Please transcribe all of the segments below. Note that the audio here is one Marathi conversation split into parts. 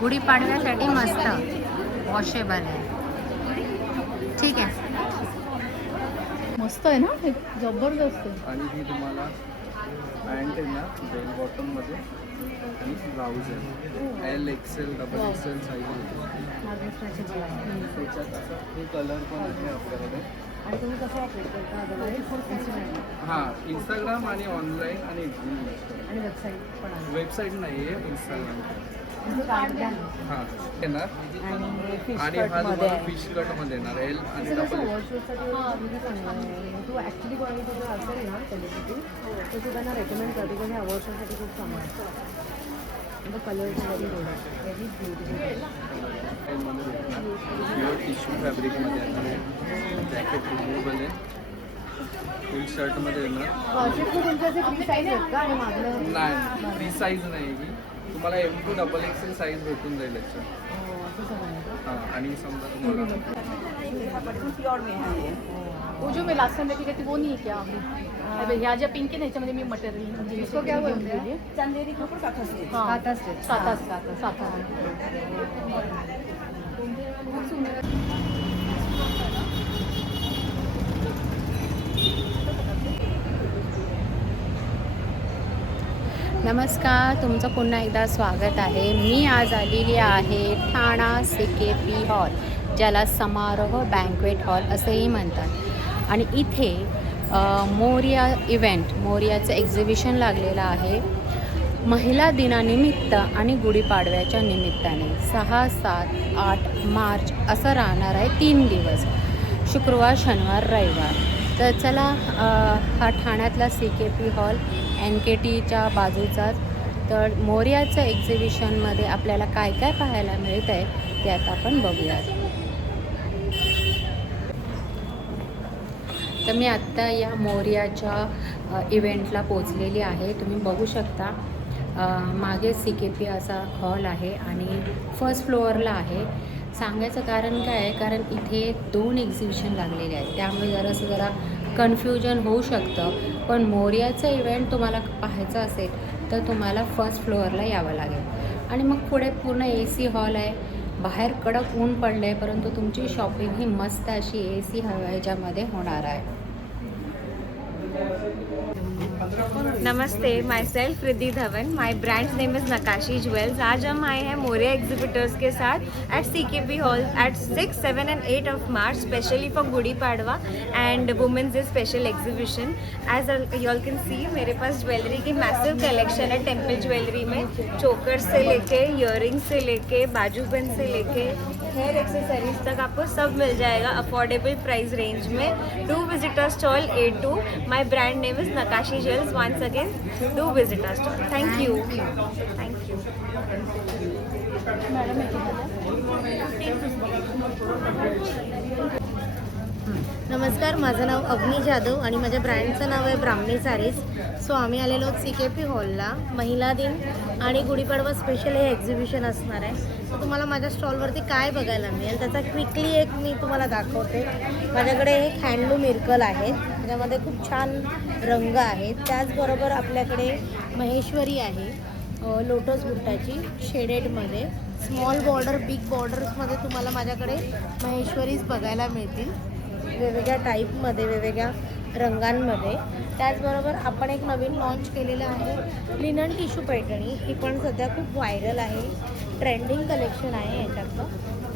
गुढीपाडव्यासाठी मस्त वॉशेबल आहे. ठीक आहे. मस्त आहे ना, हे जबरदस्त आहे. आणि ही तुम्हाला पॅन्ट आहे ना बेल बॉटममध्ये आणि ब्लाऊज आहे. L XL double XL size होते. त्याच्यात असं हे कलर पण आहे आपल्याकडे. आणि तुम्ही कसं ऑपरेट करता? हां, इंस्टाग्राम आणि ऑनलाईन आणि आणि वेबसाईट पण आहे. वेबसाईट नाही आहे, इंस्टाग्राम. हां येणार. आणि आणि हा तुम्हाला फिश कटमध्ये येणार एल आणि डबल. तू ॲक्च्युली कोणी तुझं असेल ना सेलिब्रिटी तर तू त्यांना रेकमेंड करते की हे अवॉर्डसाठी खूप चांगलं आहे. कलर व्हेरी गुड आहे, व्हेरी प्युअर टिश्यू फॅब्रिकमध्ये येणार. जॅकेट रिमूव्हेबल आहे. फुल शर्टमध्ये येणार. तुमच्याचे फ्री साईज आहेत का? आणि मागलं नाही फ्री साईज नाही ही. तुम्हाला M2 डबल एक्सेल साईज भेटून जाईल याच्यात. हां आणि समजा तुम्हाला वो जो मैं लास्ट टाइम लेके गई थी वो नहीं है क्या अभी? ह्या ज्या पिंक आहे ना ह्याच्यामध्ये मी मटेरियल म्हणजे इसको क्या बोलते हैं? चंदेरी के ऊपर साता खूप सुंदर. नमस्कार, तुमचं पुन्हा एकदा स्वागत आहे. मी आज आलेली आहे ठाणा CKP हॉल, ज्याला समारोह बँक्वेट हॉल असेही म्हणतात. आणि इथे मोरिया इव्हेंट, मोरियाचं एक्झिबिशन लागलेलं आहे महिला दिनानिमित्त आणि गुढीपाडव्याच्या निमित्ताने. 6, 7, 8 मार्च असं राहणार आहे. 3 दिवस, शुक्रवार, शनिवार, रविवार. तर चला, हा ठाण्यातला CKP हॉल NKTच्या बाजूचाच. तर मोरियाचं एक्झिबिशनमध्ये आपल्याला काय काय पाहायला मिळत आहे ते आता आपण बघूयात. तर मी आत्ता या मोरियाच्या इव्हेंटला पोचलेली आहे. तुम्ही बघू शकता मागे CKP असा हॉल आहे आणि फर्स्ट फ्लोअरला आहे. सांगायचं कारण काय आहे, कारण इथे 2 एक्झिबिशन लागलेले आहेत, त्यामुळे जरा कन्फ्युजन होऊ शकतं. पण मोरियाचं इव्हेंट तुम्हाला पाहायचं असेल तर तुम्हाला फर्स्ट फ्लोअरला यावं लागेल. आणि मग पुढे पूर्ण AC हॉल आहे. बाहेर कडक ऊन पडलं आहे, परंतु तुमची शॉपिंग ही मस्त अशी AC ह्याच्यामध्ये होणार आहे. नमस्ते, my self Riddhi Dhawan. My brands name is Nakashi jewels. आज हम आए हैं मोरिया एग्जिबिटर्स के साथ at CKP hall at 6, 7 and 8 of March, specially for Gudi Padwa and women's day special exhibition. As you all can see, मेरे पास ज्वेलरी की मैसिव कलेक्शन है. टेम्पल ज्वेलरी में चोकर से लेके इयरिंग से लेके बाजूबंद से लेके हेयर एक्सेसरीज तक आपको सब मिल जाएगा अफोर्डेबल प्राइस रेंज में. Do visit our stall A2. My brand name is Nakashi jewels. Once again, do visit our stall. Thank you. Thank you. नमस्कार, माझं नाव अवनी जाधव आणि माझ्या ब्रँडचं नाव आहे ब्राह्मणी सारीज. सो आम्ही आलेलो CKP हॉलला. महिला दिन आणि गुढीपाडवा स्पेशल हे एक्झिबिशन असणार आहे. तर तुम्हाला माझ्या स्टॉलवरती काय बघायला मिळेल त्याचा क्विकली एक मी तुम्हाला दाखवते. माझ्याकडे एक हँडलूम इरकल आहेत, त्याच्यामध्ये खूप छान रंग आहेत. त्याचबरोबर आपल्याकडे महेश्वरी आहे लोटस बुट्टाची शेडेडमध्ये. स्मॉल बॉर्डर, बिग बॉर्डर्समध्ये तुम्हाला माझ्याकडे महेश्वरीज बघायला मिळतील, वेगवेगळ्या टाईपमध्ये, वेगवेगळ्या रंगांमध्ये. त्याचबरोबर आपण एक नवीन लॉन्च केलेलं आहे लिनन टिश्यू पैठणी. ही पण सध्या खूप व्हायरल आहे, ट्रेंडिंग कलेक्शन आहे याच्यातलं.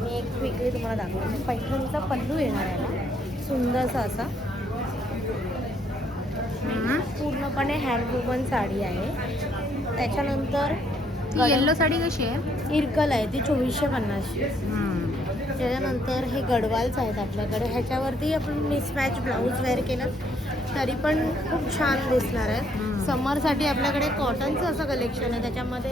मी एक क्विकली तुम्हाला दाखवते. पैठणीचा पल्लू येणार आहे ना, सुंदरसा असा. पूर्णपणे हँडवूवन साडी आहे. त्याच्यानंतर येल्लो साडी कशी आहे? इरकल आहे, ती 2450ची. त्याच्यानंतर हे गडवाल्स आहेत आपल्याकडे. ह्याच्यावरती आपण मिसमॅच ब्लाऊज वेअर केलं तरी पण खूप छान दिसणार आहे. समरसाठी आपल्याकडे कॉटनचं असं कलेक्शन आहे. त्याच्यामध्ये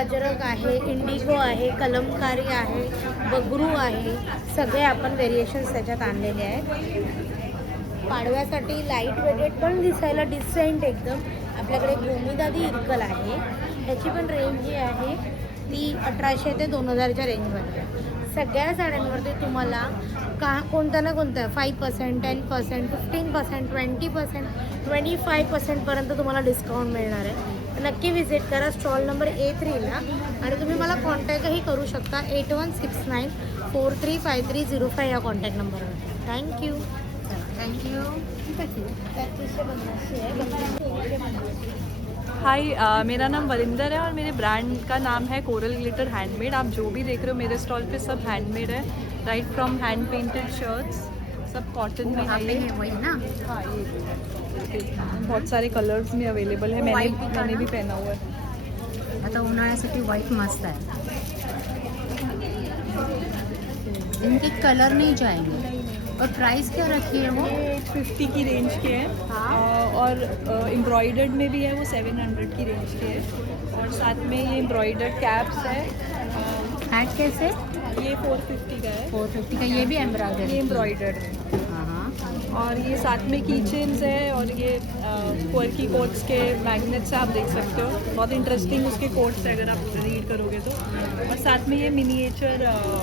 अजरक आहे, इंडिगो आहे, कलमकारी आहे, बगरू आहे. सगळे आपण व्हेरिएशन्स त्याच्यात आणलेले आहेत. पाडव्यासाठी लाईट वेटेड पण दिसायला डिसेंट एकदम आपल्याकडे गोमीदादी इरकल आहे. ह्याची पण रेंज जी आहे ती 1800 ते 2000च्या रेंजमध्ये. सगळ्या साड्यांवरती तुम्हाला कोणत्या ना कोणत्या 5%, 10%, 15%, 20%, 25% पर्यंत तुम्हाला डिस्काउंट मिळणार आहे. नक्की व्हिजिट करा स्टॉल नंबर A3ला. आणि तुम्ही मला कॉन्टॅक्टही करू शकता 8169435305 या कॉन्टॅक्ट नंबरवर. थँक्यू. थँक्यू. हाय मेरा नाम वरिंदर है और मेरे ब्रांड का नाम है कोरल ग्लिटर हैंडमेड. आप जो भी देख रहे हो मेरे स्टॉल पे सब हैंडमेड है, right from hand painted shirts, sub cotton में है ये. वही ना. हाँ ये बहुत सारे कलर्स में अवेलेबल है. मैंने भी पहना हुआ है. आता उन्हाळ्यासाठी व्हाईट मस्त है. इनके कलर नहीं जाएंगे. और प्राइस क्या रखी है वो? ये 850 की रेंज के हैं. और एम्ब्रॉयडर्ड में भी है वो 700 की रेंज के है. और साथ में ये एम्ब्रॉयडर्ड कैप्स है, हैट कैसे? ये 450 का है. 450 का. ये भी ये एम्ब्रॉयडरी. एम्ब्रॉयडर्ड है. हाँ. और ये साथ में कीचेन्स है और ये क्वर्की कोट्स के मैग्नेट्स आप देख सकते हो. बहुत इंटरेस्टिंग उसके कोट्स है अगर आप रीड करोगे तो. और साथ में ये मिनिएचर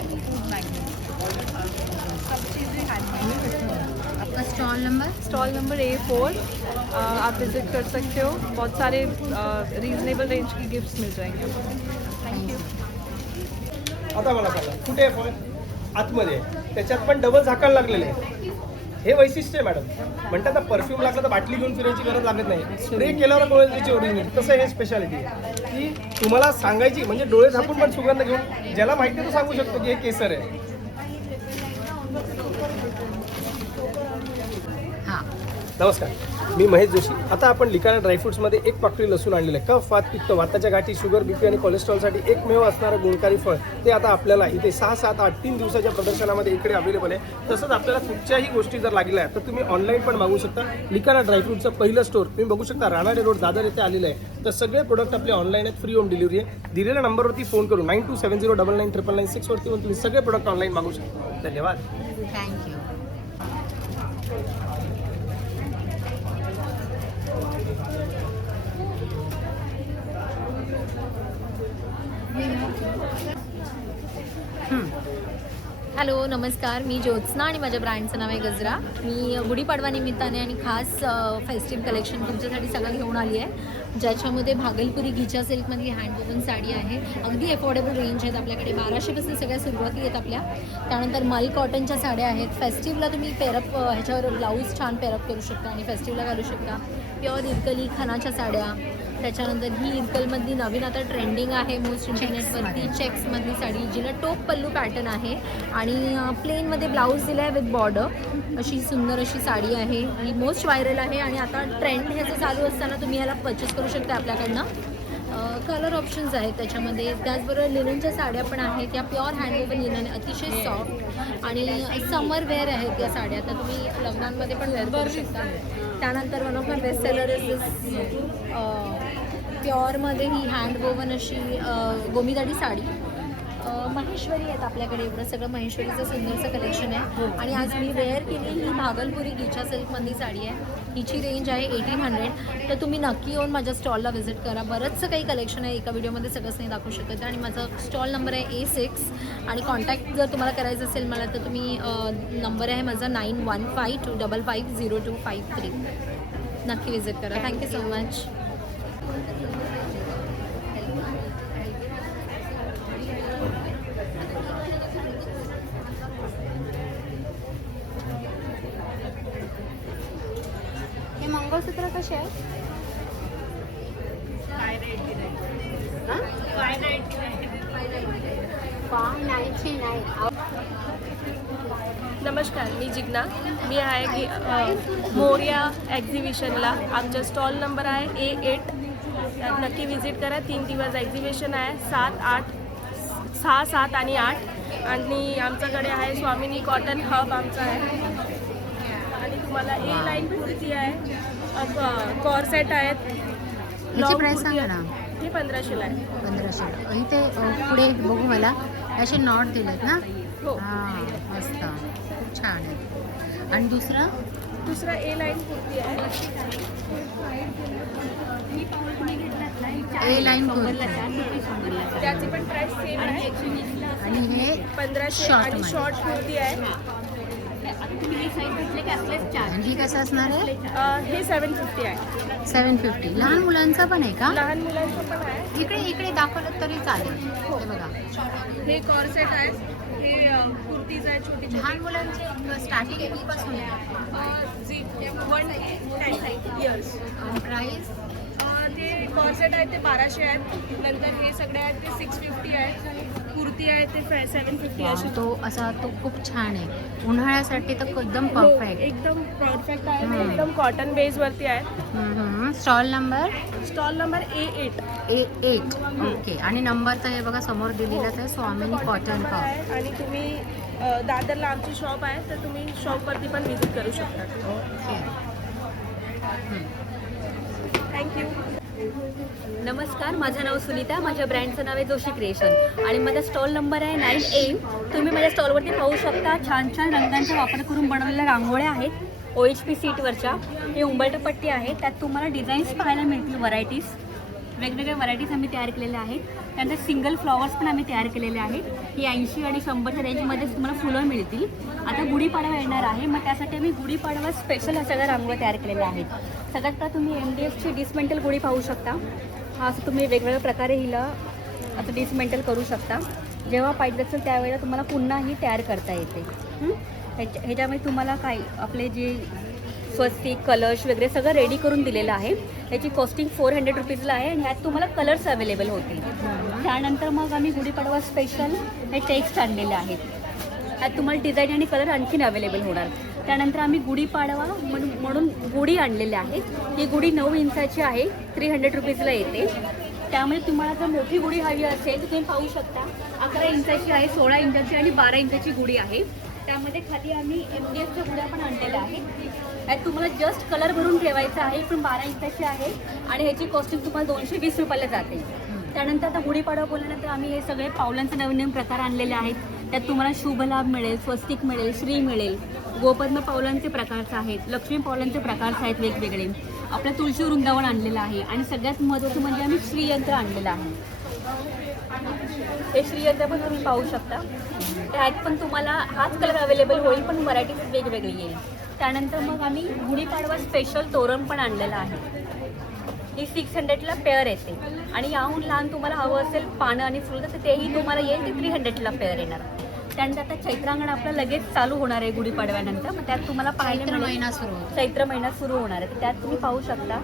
फूड मैग्नेट. सब चीज़ें हैंडमेड. आपका stall number? Stall number A4 आप विजिट कर सकते हो. बहुत सारे रीजनेबल रेंज की गिफ्ट्स मिल जाएंगे. Thank you. आता मला सांगा कुठे आहे फळ? आतमध्ये आहे. त्याच्यात पण डबल झाकण लागलेलं आहे. हे वैशिष्ट्य आहे मॅडम. म्हणतात ना परफ्यूम लागला तर बाटली घेऊन फिरायची गरज लागत नाही. स्प्रे केल्यावर कळेल त्याची ओरिजिनल. तसं हे स्पेशालिटी आहे की तुम्हाला सांगायची म्हणजे डोळे झाकून पण सुगंध घेऊन ज्याला माहिती आहे तो सांगू शकतो की हे केसर आहे. हां. नमस्कार, मी महेश जोशी. आता आपण लिकाणा ड्रायफ्रुट्समध्ये एक पाकळी लसूण आणलेलं आहे. कफ, वात, पित्त, वाताच्या गाठी, शुगर, बीपी आणि कोलेस्ट्रॉलसाठी एकमेव असणारं गुणकारी फळ ते आता आपल्याला इथे 6, 7, 8 3 दिवसाच्या प्रदर्शनामध्ये इकडे अवेलेबल आहे. तसंच आपल्याला कुठच्याही गोष्टी जर लागल्या आहेत तर तुम्ही ऑनलाईन पण मागू शकता. लिकाणा ड्रायफ्रुटचं पहिलं स्टोअर तुम्ही बघू शकता रानाडे रोड दादर येथे आलेलं आहे. तर सगळे प्रोडक्ट आपले ऑनलाईन आहेत. फ्री होम डिलिव्हरी आहे. दिलेल्या नंबरवरती फोन करून 9270999996 वरती येऊन तुम्ही सगळे प्रोडक्ट ऑनलाईन मागू शकता. धन्यवाद. थँक्यू. हॅलो नमस्कार, मी ज्योत्स्ना आणि माझ्या ब्रँडचं नाव आहे गजरा. मी गुढीपाडवा निमित्ताने आणि खास फेस्टिव्ह कलेक्शन तुमच्यासाठी सगळं घेऊन आली आहे, ज्याच्यामध्ये भागलपुरी घिचा सिल्कमधली हँडवूवन साडी आहे. अगदी अफोर्डेबल रेंज आहेत आपल्याकडे. 1200पासून सगळ्या सुरुवाती आहेत आपल्या. त्यानंतर मल कॉटनच्या साड्या आहेत. फेस्टिव्हला तुम्ही पेरअप ह्याच्यावर ब्लाऊज छान पेरअप करू शकता आणि फेस्टिव्हला घालू शकता. प्युअर इरकली खणाच्या साड्या. त्याच्यानंतर ही इरकलमधली नवीन आता ट्रेंडिंग आहे मोस्ट इंटरनेटवरती चेक्समधली साडी, जिला टोप पल्लू पॅटर्न आहे आणि प्लेनमध्ये ब्लाऊज दिला आहे विथ बॉर्डर. अशी सुंदर अशी साडी आहे आणि मोस्ट व्हायरल आहे आणि आता ट्रेंड ह्याचं चालू असताना तुम्ही ह्याला परचेस करू शकता आपल्याकडनं. कलर ऑप्शन्स आहेत त्याच्यामध्ये. त्याचबरोबर लिननच्या साड्या पण आहेत. या प्युअर हँडवूवन लिनन, अतिशय सॉफ्ट आणि समर वेअर आहेत या साड्या. तर तुम्ही लग्नांमध्ये पण वेअर करू शकता. त्यानंतर one of my best seller is this प्युअरमध्ये ही हँडवोवन अशी गोमीदाडी साडी. महेश्वरी आहेत आपल्याकडे. एवढं सगळं महेश्वरीचं सुंदरचं कलेक्शन आहे आणि आज मी वेअर केली ही भागलपुरी घिचा सिल्कमधली साडी आहे. हिची रेंज आहे 1800. तर तुम्ही नक्की येऊन माझ्या स्टॉलला व्हिजिट करा. बरंचसं काही कलेक्शन आहे, एका व्हिडिओमध्ये सगळंच नाही दाखवू शकत. आणि माझा स्टॉल नंबर आहे A6 आणि कॉन्टॅक्ट जर तुम्हाला करायचं असेल मला तर तुम्ही नंबर आहे माझा 9152550253. नक्की व्हिजिट करा. Thank you so much. हे मंगळसूत्र कसे आहे? हां? 599. नमस्कार, मी जिग्ना. मी आहे मोरया एक्झिबिशनला. आमचा स्टॉल नंबर आहे A8. नक्की व्हिजिट करा. 3 दिवस एक्झिबिशन आहे, 6, 7 आणि 8. आणि आमच्याकडे आहे स्वामिनी कॉटन हब आमचा आहे. आणि तुम्हाला A लाईन कुर्ती आहे, कॉरसेट आहेत. याची प्राईस सांगा ना. हे 1500ला आहे. 1500. आणि ते पुढे बघू मला असे नॉट दिलेत ना. हो. हां मस्त, खूप छान आहे. आणि दुसरा A लाईन कुर्ती आहे. A लाईन कुर्ती त्याची पण प्राइस सेम आहे. आणि हे 1500 Short आणि मध्ये. शॉर्ट कुर्ती आहे. तुम्ही हे साईज घेतले की असलेच चार. आणि ही कसं असणार आहे? हे 750 आहे. 750. लहान मुलांचं पण आहे का? लहान मुलांचं पण आहे. इकडे दाखवलं तरी चालेल. हे बघा, हे कॉर्सेट आहे. हे कुर्तीज आहे छोटी छोटी. लहान मुलांचे स्टार्टिंग कितीपासून आहे? जी 1 इयर्स. प्राईस ते कॉर्सेट आहेत ते 1200 आहेत. नंतर हे सगळे आहेत ते 650 आहेत. कुर्ती आहे ते 750 अशी. तो खूप छान आहे. उन्हाळ्यासाठी तर एकदम हो, परफेक्ट. एकदम परफेक्ट आहे. ते एकदम कॉटन बेस वरती आहे. Stall number stall number A8 A8. Okay. आणि नंबर तर हे बघा समोर दिलेलाच आहे, स्वामिनी कॉटन का. आहे. आणि तुम्ही दादरला आमची शॉप आहे तर तुम्ही शॉपवरती पण व्हिजिट करू शकता. ओके. थँक्यू. नमस्कार, माझं नाव सुनीता. माझ्या ब्रँडचं नाव आहे जोशी क्रिएशन आणि माझा स्टॉल नंबर आहे 9A. तुम्ही माझ्या स्टॉलवरती पाहू शकता छान छान रंगांचा वापर करून बनवलेल्या रांगोळ्या आहेत OHP सीटवरच्या. हे उंबरठपट्टी आहे, त्यात तुम्हाला डिझाईन्स पाहायला मिळतील. व्हरायटीज, वेगवेगळ्या व्हरायटीज आम्ही तयार केलेल्या आहेत. त्यानंतर सिंगल फ्लॉवर्स पण आम्ही तयार केलेले आहेत. ही 80 आणि 100च्या रेंजमध्येच तुम्हाला फुलं मिळतील. आता गुढीपाडवा येणार आहे, मग त्यासाठी आम्ही गुढीपाडवा स्पेशल ह्या सगळ्या रांगोळ्या तयार केलेल्या आहेत. सगळ्यात प्रथम तुम्ही MDFची डिसमेंटल गुढी पाहू शकता. हा असं तुम्ही वेगवेगळ्या प्रकारे हिला आता डिसमेंटल करू शकता. जेव्हा पाहिजे असेल त्यावेळेला तुम्हाला पुन्हा ही तयार करता येते. ह्याच्यामध्ये तुम्हाला काय आपले जे स्वस्तिक, कलश वगैरे सगळं रेडी करून दिलेलं आहे. याची कॉस्टिंग 400 रुपीजला आहे आणि ह्यात तुम्हाला कलर्स अवेलेबल होतील. त्यानंतर मग आम्ही गुढीपाडवा स्पेशल हे टेक्स्ट आणलेले आहेत. ह्यात तुम्हाला डिझाईन आणि कलर आणखीन अवेलेबल होणार. त्यानंतर आम्ही गुढीपाडवा म्हणून गुढी आणलेली आहे. ही गुढी 9 इंचाची आहे, 300 रुपीजला येते. त्यामुळे तुम्हाला जर मोठी गुढी हवी असेल तर तुम्ही पाहू शकता 11 इंचाची आहे, 16 इंचाची आणि 12 इंचाची गुढी आहे. त्यामध्ये खाली आम्ही MDFच्या गुढ्या पण आणलेल्या आहेत. यात तुम्हाला जस्ट कलर भरून ठेवायचा आहे, पण 12 इंचाची आहे आणि ह्याची कॉस्टिंग तुम्हाला 220 रुपयाला जाते. त्यानंतर आता गुढीपाडवा बोलल्यानंतर आम्ही हे सगळे पावलांचे नवीन नवीन प्रकार आणलेले आहेत. त्यात तुम्हाला शुभलाभ मिळेल, स्वस्तिक मिळेल, श्री मिळेल. गोपद्म पावलांचे प्रकारचे आहेत, लक्ष्मी पावलांचे प्रकारचे आहेत वेगवेगळे. आपल्या तुळशी वृंदावन आणलेलं आहे आणि सगळ्यात महत्त्वाचं म्हणजे आम्ही श्रीयंत्र आणलेलं आहे. हे श्रीयंत्र पण तुम्ही पाहू शकता. त्यात पण तुम्हाला हाच कलर अवेलेबल होईल, पण व्हरायटीज वेगवेगळी येईल. त्यानंतर मग आम्ही गुढीपाडवा स्पेशल तोरण पण आणलेलं आहे. ही 600ला पेअर येते आणि याहून लहान तुम्हाला हवं असेल पानं आणि फुलं तर तेही तुम्हाला येईल, ते 300ला पेअर येणार. त्यानंतर आता चैत्रांगण आपलं लगेच चालू होणार आहे गुढीपाडव्यानंतर. मग त्यात तुम्हाला पाहायला चैत्र मिळेल महिना सुरू होतो. चैत्र महिना सुरू होणार आहे. तर त्यात तुम्ही पाहू शकता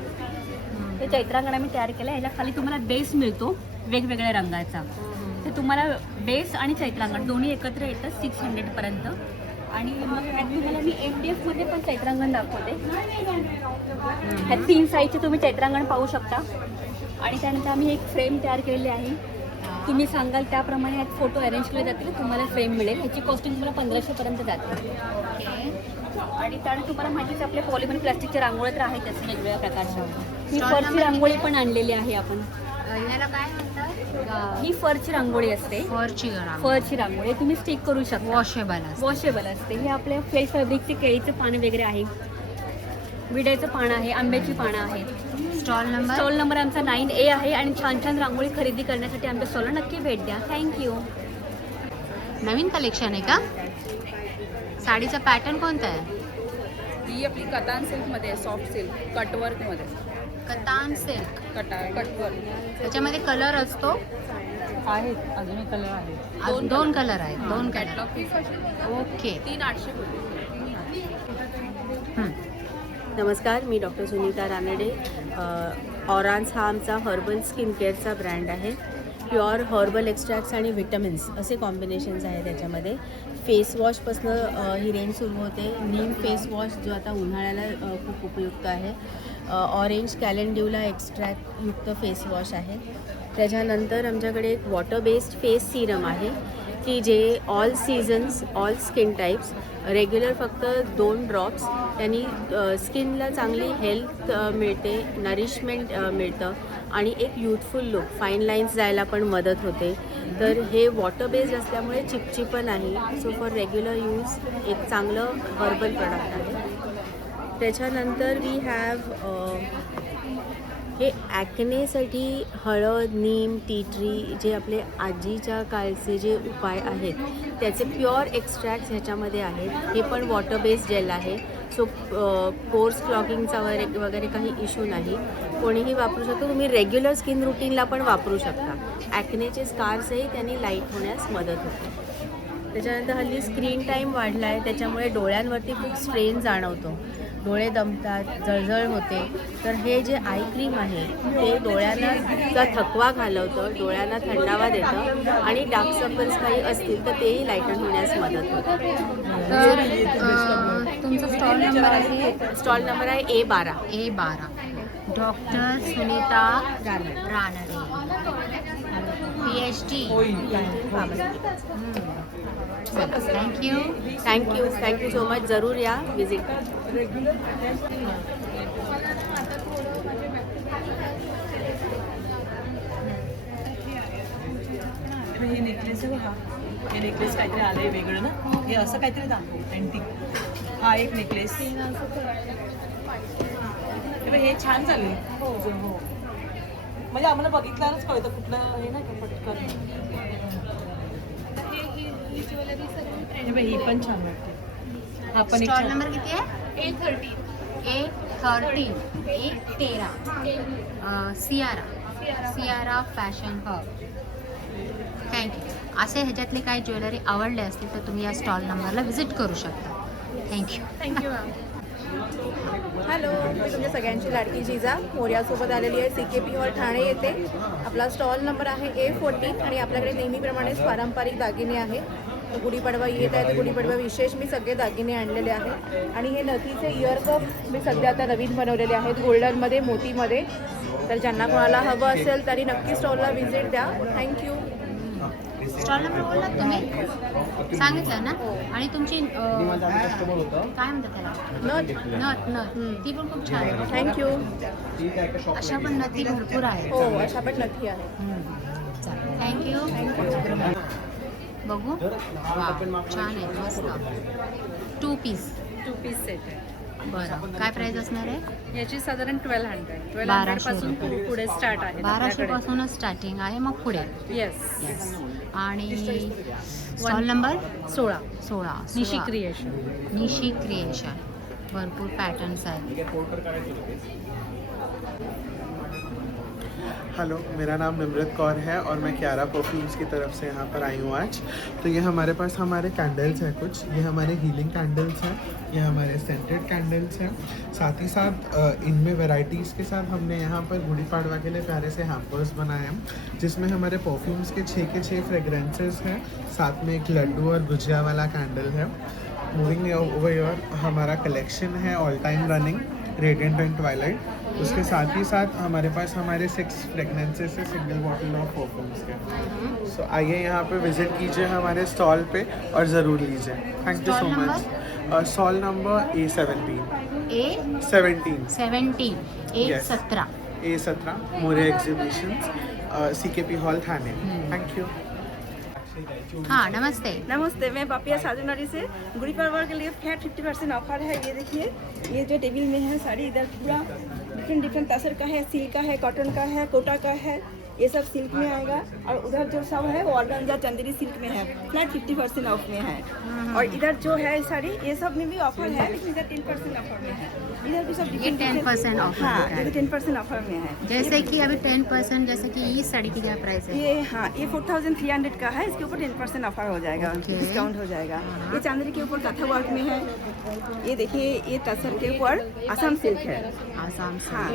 हे चैत्रांगण आम्ही तयार केलं. ह्याच्या खाली तुम्हाला बेस मिळतो वेगवेगळ्या रंगाचा. तर तुम्हाला बेस आणि चैत्रांगण दोन्ही एकत्र येतं 600पर्यंत. आणि मग ह्यात तुम्हाला मी MDFमध्ये पण चैत्रांगण दाखवते. ह्यात 3 साईजचे तुम्ही चैत्रांगण पाहू शकता. आणि त्यानंतर आम्ही एक फ्रेम तयार केलेली आहे. तुम्ही सांगाल त्याप्रमाणे ह्यात फोटो अरेंज केले जातील, तुम्हाला फ्रेम मिळेल. ह्याची कॉस्टिंग तुम्हाला 1500पर्यंत जाते. आणि त्यानंतर तुम्हाला माहितीच आपले पॉलिमर प्लास्टिकच्या रांगोळ्या तर आहेतच वेगवेगळ्या प्रकारच्या. ही फरची रांगोळी पण आणलेली आहे आपण. याला काय म्हणतात? ही फरची रांगोळी असते. फरची रांगोळी तुम्ही स्टिक करू शकता. वॉशेबल असते. हे आपल्या फ्रेश फॅब्रिकचे केळीचं पान वगैरे आहे, विड्याचं पान आहे, आंब्याची पानं आहेत. स्टॉल नंबर आमचा 9A आहे. आणि छान छान रांगोळी खरेदी करण्यासाठी आमच्या स्टॉलला नक्की भेट द्या. थँक्यू. नवीन कलेक्शन आहे का? साडीचा पॅटर्न कोणता आहे? ही आपली कतान सिल्कमध्ये आहे, सॉफ्ट सिल्क कटवर्कमध्ये. कतान सिल्क कटवर्क त्याच्यामध्ये कलर असतो. आहेत, अजूनही कलर आहेत. दोन कलर आहेत. 2 कलर. कॅटलॉग पीस आहे. ओके. 3,800. नमस्कार, मी डॉक्टर सुनीता रानडे. ऑरान्स हा आमचा हर्बल स्किन केअरचा ब्रँड आहे. प्युअर हर्बल एक्स्ट्रॅक्ट्स आणि व्हिटॅमिन्स असे कॉम्बिनेशन्स आहे त्याच्यामध्ये. फेस वॉशपासनं ही रेंज सुरू होते. नीम फेस वॉश जो आता उन्हाळ्याला खूप उपयुक्त आहे. ऑरेंज कॅलेंड्युला एक्स्ट्रॅक्टयुक्त फेस वॉश आहे. त्याच्यानंतर आमच्याकडे एक वॉटर बेस्ड फेस सिरम आहे की जे all seasons, all skin types, regular फक्त 2 ड्रॉप्स, त्यांनी स्किनला चांगली हेल्थ मिळते, नरिशमेंट मिळतं आणि एक यूथफुल लुक, फाईन लाईन्स जायला पण मदत होते. तर हे वॉटर बेस्ड असल्यामुळे चिपचिपं नाही. सो फॉर रेग्युलर यूज एक चांगलं हर्बल प्रोडक्ट आहे. त्याच्यानंतर वी हॅव हे ॲक्नेसाठी हळद, नीम, टी ट्री जे आपले आजीच्या काळचे जे उपाय आहेत त्याचे प्युअर एक्स्ट्रॅक्ट्स ह्याच्यामध्ये आहेत. हे पण वॉटर बेस्ड जेल आहे. सो पोर्स क्लॉगिंगचा वगैरे काही इश्यू नाही. कोणीही वापरू शकतो. तुम्ही रेग्युलर स्किन रुटीनला पण वापरू शकता. ॲक्नेचे स्कार्सही त्यांनी लाईट होण्यास मदत होते. त्याच्यानंतर हल्ली स्क्रीन टाईम वाढला आहे, त्याच्यामुळे डोळ्यांवरती खूप स्ट्रेन जाणवतो. डोळे दमतात, जळजळ होते. तर हे जे आय क्रीम आहे ते डोळ्यांना थकवा घालवतं, डोळ्यांना थंडावा देतं आणि डार्क सर्कल्स काही असतील तर तेही लाईटन होण्यास मदत होते. तर तुमचा स्टॉल नंबर आहे स्टॉल नंबर आहे A12. A12. Doctor Sunita Ranade, PhD. Thank you so much. जरूर या, विजिट करा. हे नेकलेस आहे बघा. हे नेकलेस काहीतरी आलंय वेगळं ना. हे असं काहीतरी दाखव अँटिक. हा एक नेकलेस. हे छान चालेल. हो. म्हणजे आम्हाला बघितल्यावरच कळतं कुठलं हे नाही का पटकन. ही पण छान वाटते. हा पण स्टॉल नंबर किती आहे? A13. सियारा फॅशन हब. थँक्यू. असे ह्याच्यातले काही ज्वेलरी आवडले असतील तर तुम्ही या स्टॉल नंबरला व्हिजिट करू शकता. थँक्यू. हॅलो, मी तुमच्या सगळ्यांची लाडकी जिजा मोर्यासोबत आलेली आहे. CKP हॉल ठाणे येथे. आपला स्टॉल नंबर आहे A14 आणि आपल्याकडे नेहमीप्रमाणेच पारंपरिक दागिने आहे. गुढीपाडवा येत आहे तर गुढीपाडवा विशेष मी सगळे दागिने आणलेले आहेत. आणि हे नथीचे इयरकप मी सध्या आता नवीन बनवलेले आहेत गोल्डनमध्ये, मोतीमध्ये. तर ज्यांना कोणाला हवं असेल तरी नक्की स्टॉलला व्हिजिट द्या. थँक्यू. स्टॉल नंबर बोललात तुम्ही, सांगितलं ना. आणि तुमची काय म्हणतात त्याला, नथ ती पण खूप छान आहे. थँक्यू. अशा पण नथी भरपूर आहेत. हो, अशा पण नक्की आहे. थँक्यू. बघू. छान आहे, मस्त. 2 पीस सेट आहे. बरं, काय प्राइस असणार आहे? याची साधारण 1200. 1200 पासून पुढे स्टार्ट आहे. 1200 पासूनच स्टार्टिंग आहे, मग पुढे. येस. आणि स्टॉल नंबर 16. निशी क्रिएशन. भरपूर पॅटर्न्स आहेत. हेलो, मेरा नाम निमृत कौर है और मैं क्यारा परफ्यूम्स की तरफ से यहाँ पर आई हूँ आज. तो ये हमारे पास हमारे कैंडल्स हैं कुछ. ये हमारे हीलिंग कैंडल्स हैं, ये हमारे सेंटेड कैंडल्स हैं. साथ ही साथ इनमें वैरायटीज़ के साथ हमने यहाँ पर गुड़ी पाड़वा के लिए प्यारे से हैम्पर्स बनाए हैं जिसमें हमारे परफ्यूम्स के 6 के 6 फ्रेगरेंसेस हैं. साथ में एक लड्डू और गुजिया वाला कैंडल है. मूविंग ओवर योर हमारा कलेक्शन है all time running radiant end Twilight. उसके साथ ही साथ हमारे पास हमारे 6 फ्रेगनेंसेस है single bottle of perfumes K. So आइए यहाँ पे विजिट कीजिए हमारे स्टॉल पे और ज़रूर लीजिए. Thank you so much. Stall number A17. A17 More exhibitions, CKP hall Thane. Thank you. हाँ, नमस्ते. नमस्ते, मैं पापिया साजुनारी से. गुड़ी पड़वा के लिए फ्लैट 50% ऑफर है. ये देखिए, ये जो टेबल में है साड़ी इधर पूरा डिफरेंट तसर का है, सिल्क का है, कॉटन का है, कोटा का है. ये सब सिल्क में आएगा. और उधर जो सब है वो ऑर्गेन्जा चंदेरी सिल्क में है. फ्लैट 50% ऑफ में है. और इधर जो है साड़ी ये सब में भी ऑफर है, लेकिन इधर 10% ऑफर में है. इधर भी सब ये 10% ऑफर. हाँ, इधर 10% ऑफर में है. जैसे कि अभी 10%, जैसे कि इस साड़ी की क्या प्राइस है? ये 4300 का है. इसके ऊपर 10% ऑफर हो जाएगा, डिस्काउंट हो जाएगा. ये चांदनी के ऊपर कथा वर्क में है. ये देखिए, ये तसर के ऊपर आसाम सिल्क है. आसाम से. हाँ,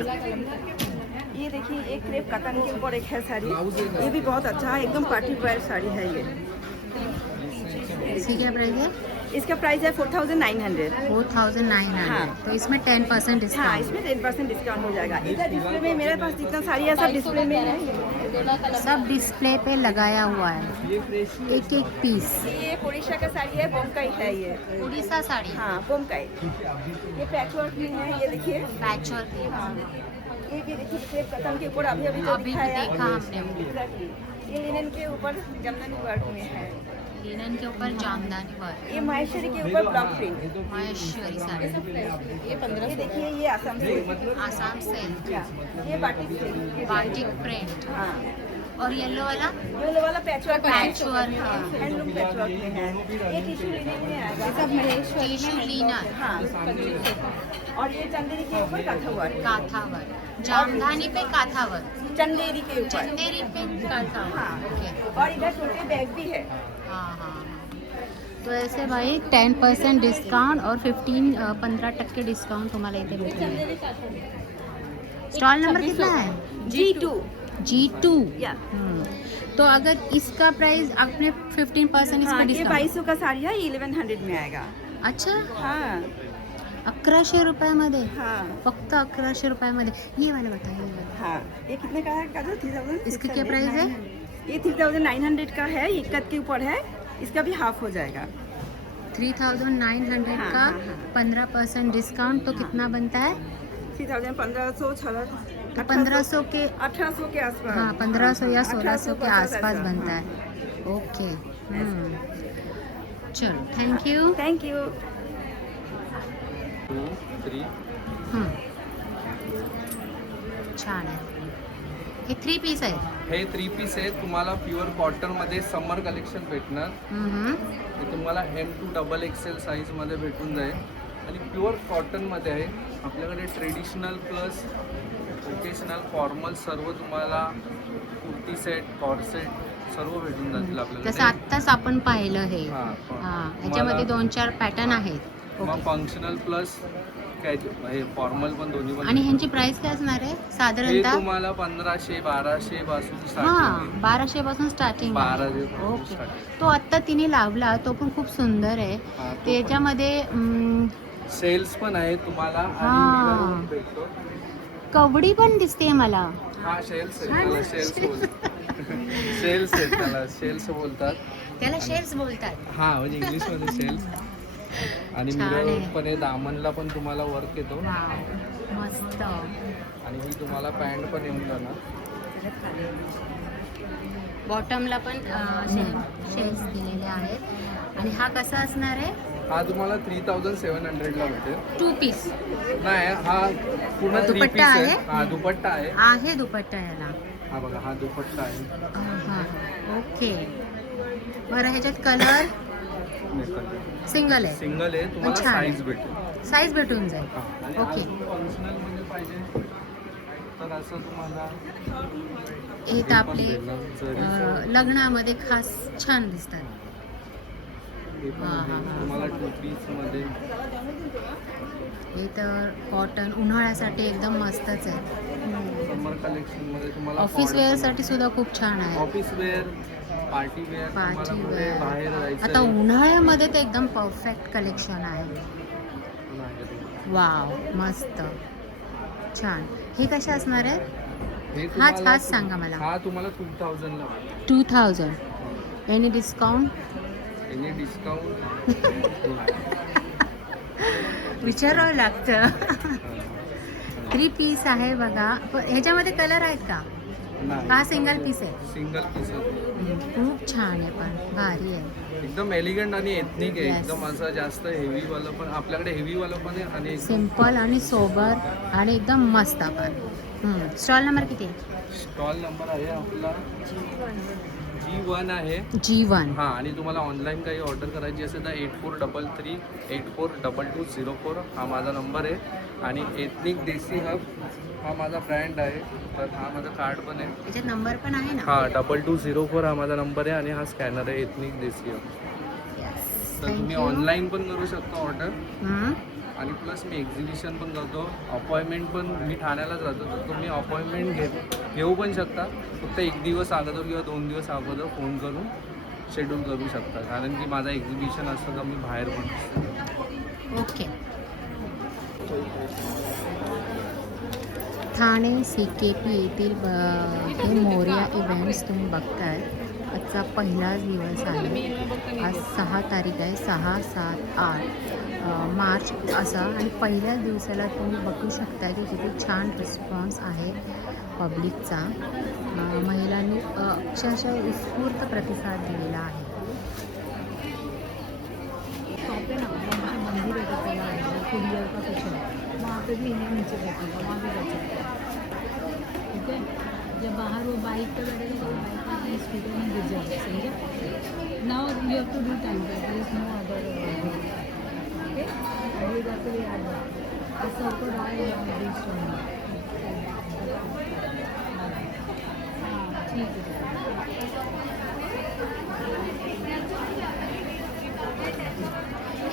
ये देखिए, एक क्रेप कटन के ऊपर एक है साड़ी. ये भी बहुत अच्छा है, एकदम पार्टी वेयर साड़ी है ये. इसकी क्या प्राइस है? इसका प्राइस है 4900. 4900. हाँ. तो इसमें 10% हाँ, डिस्काउंट. इसमें 10% डिस्काउंट हो जाएगा. इधर डिस्प्ले में मेरे पास जितना साड़ी है सब डिस्प्ले में है. सब डिस्प्ले पे लगाया हुआ है, एक एक पीस. ये उड़ीसा का साड़ी है, बोमकाई है ये. उड़ीसा साड़ी. हाँ, बोमकाई. ये पैचवर्क में है. ये देखिए, पैचवर्क. हाँ, ये भी देखिए क्रेप कटन के ऊपर अभी जो अभी दिखाया देखा हमने. Exactly. ये लिनन के ऊपर जमदानी वर्क में है. लिनन के ऊपर जामदानी वर्क, ये माहेश्वरी के ऊपर ब्लॉक प्रिंट। महेश्वरी साड़ी, ये देखिए ये आसाम से, आसाम से, ये बाटिक से, बाटिक प्रिंट, हाँ और येलो वाला येलो वाला पैचवर्क पैचवर्क, हैंडलूम पैचवर्क में है। ये टिश्यू लिनन में आएगा, टिश्यू लिनन, हाँ। और ये चंदेरी के ऊपर काथा वर्क, काथा वर्क, जामदानी पे काथा वर्क, चंदेरी के ऊपर, चंदेरी पे काथा वर्क, ओके। और इधर छोटे बैग भी है। हाँ। तो ऐसे भाई 10% डिस्काउंट और 15% डिस्काउंट तुम्हाला इथे भेटेल। स्टॉल नंबर कितना है? G2। या तो अगर इसका प्राइस आपने 15% इसका हाँ, ये डिस्काउंट, 2200 का साड़ी है, 1100 में आएगा। अच्छा, हाँ 1100 रुपयामध्ये, हाँ फक्त 1100 रुपयामध्ये। ये वाला बताइए, ये वाला। हाँ, ये कितने का है? 3000। इसका क्या प्राइस है? ये 3900 का है, ये कट के ऊपर है, इसका भी हाफ हो जाएगा। 3900 हाँ, का हाँ, हाँ। 15% डिस्काउंट, तो कितना बनता है? 1500 तो 1500 के, 1800 के आसपास। हाँ 1500 या 1600 के 1850 आसपास ऐसा, बनता हाँ। है। ओके, चलो थैंक यू। Thank you. 2, 3 छान आहे। हे 3 पीस आहे। हे 3 पीस आहे, तुम्हाला प्युअर कॉटनमध्ये समर कलेक्शन भेटणार. हे तुम्हाला M2 साईजमध्ये भेटून जाईल आणि प्युअर कॉटनमध्ये आहे. आपल्याकडे ट्रेडिशनल प्लस ओकेशनल फॉर्मल सर्व तुम्हाला कुर्ती सेट, कॉर्ड सेट सर्व भेटून जातील आपल्याला. जसं आत्ताच आपण पाहिलं हे, याच्यामध्ये 2-4 पॅटर्न आहेत। मग फंक्शनल प्लस हे फॉर्मल पण दोन्ही पण. आणि ह्यांची प्राइस काय असणार आहे हे साधारणतः? तुम्हाला 1500-1200 पासून हां, स्टार्टिंग. 1200 पासून स्टार्टिंग. 1200 पासून ओके. स्टार्टिंग. तो आत्ता तिने लावला, तो पण खूप सुंदर आहे. हा, तो त्याच्यामध्ये सेल्स पण आहे तुम्हाला हा. आणि मिरर भेटतो. कवडी पण दिसते मला. हा शेल्स आहे, त्याला शेल्स बोलतात. शेल्स आहे, त्याला शेल्स बोलतात. त्याला शेल्स बोलतात. हा म्हणजे इंग्लिश मध्ये शेल्स. आणि छान मिरर आहे. पण आहे, दामनला पण तुम्हाला वर्क येतो. वाव, मस्त. आणि ही तुम्हाला पॅन्ट पण येऊन जाणार. बॉटमला पण शेल्स दिलेले आहेत. आणि हा कसा असणार आहे? हा तुम्हाला 3700 ला भेटेल. 2 पीस नाही, हा पूर्ण 3 दुपट्टा पीस आहे. आहे? हा दुपट्टा आहे. आहे दुपट्टा याला. हा बघा, हा दुपट्टा आहे. हां, ओके. बरं, ह्याच्यात कलर सिंगल आहे. सिंगल आहे, तुम्हाला छान आहे. साईज भेटेल. साईज भेटून जाईल. हा. आणि ओके. फंक्शनल मध्ये पाहिजे तर असं तुम्हाला हे तर आपले भेटणार. जरीचं. लग्नामध्ये खास छान दिसतात. हे पण हा, आहे. हा, हा. तुम्हाला 2 पीस मध्ये हे तर कॉटन उन्हाळ्यासाठी एकदम मस्तच आहे. समर कलेक्शन मध्ये तुम्हाला ऑफिस वेअरसाठी सुद्धा खूप छान आहे. Office wear, party wear, party तुम्हाला कुठे वेअर. बाहेर आता जायचं उन्हाळ्यामध्ये तर एकदम परफेक्ट कलेक्शन आहे. वाव, मस्त छान. हे कसे असणार आहे? हाच सांगा मला. हा तुम्हाला 2000 ला 2000. Any discount? एनी डिस्काउंट विचारावं लागतं. 3 पीस आहे बघा. ह्याच्यामध्ये कलर आहेत का? हा सिंगल पीस आहे. सिंगल पीस खूप छान आहे, पण भारी आहे. एकदम एलिगंट आणि एथनिक आहे. Yes. एकदम असं जास्त हेवी वाला पण आपल्याकडे हेवी वाला पण आहे आणि एकदम सिम्पल आणि सोबर आणि एकदम मस्त पण. स्टॉल नंबर किती आहे? स्टॉल नंबर आहे आपला G1 आहे. G1. हां, आणि तुम्हाला ऑनलाईन काही ऑर्डर करायची असेल तर 8433 842204 हा माझा नंबर आहे. आणि एथनिक देसी हब हा माझा ब्रँड आहे. तर हा माझा कार्ड पण आहे. त्याच्यात नंबर पण आहे ना? हां, 2204 हा माझा नंबर आहे आणि हा स्कॅनर आहे एथनिक देसी हब. तर तुम्ही ऑनलाईन पण करू शकता ऑर्डर. आणि प्लस मी एक्झिबिशन पण करतो. अपॉइंटमेंट पण मी ठाण्यालाच राहतो, तर तुम्ही अपॉइंटमेंट घेऊ पण शकता. फक्त 1 दिवस अगोदर किंवा 2 दिवस अगोदर फोन करून शेड्यूल करू शकता. कारण की माझा एक्झिबिशन असतं तर मी बाहेर पण असतो. ओके. ठाणे CKP येथील हे मोरया इव्हेंट्स तुम्ही बघताय. आजचा पहिलाच दिवस आहे. आज 6 तारीख आहे. 6, 7, 8 मार्च असा. आणि पहिल्याच दिवसाला तुम्ही बघू शकता की किती छान रिस्पॉन्स आहे पब्लिकचा. महिलांनी अक्षरशः उत्स्फूर्त प्रतिसाद दिलेला आहे. कुरियर का कुछ है, वहाँ पे भी इन्हें नीचे बैठेगा, वहाँ भी बैठेगा, ठीक है। जब बाहर वो बाइक पे बैठेगा तो बाइक पे स्कूटर में गिर जाएगा, समझे। Now you have to do time, there is no other, okay. अभी जाके भी याद है इस सब को डाल ठीक है।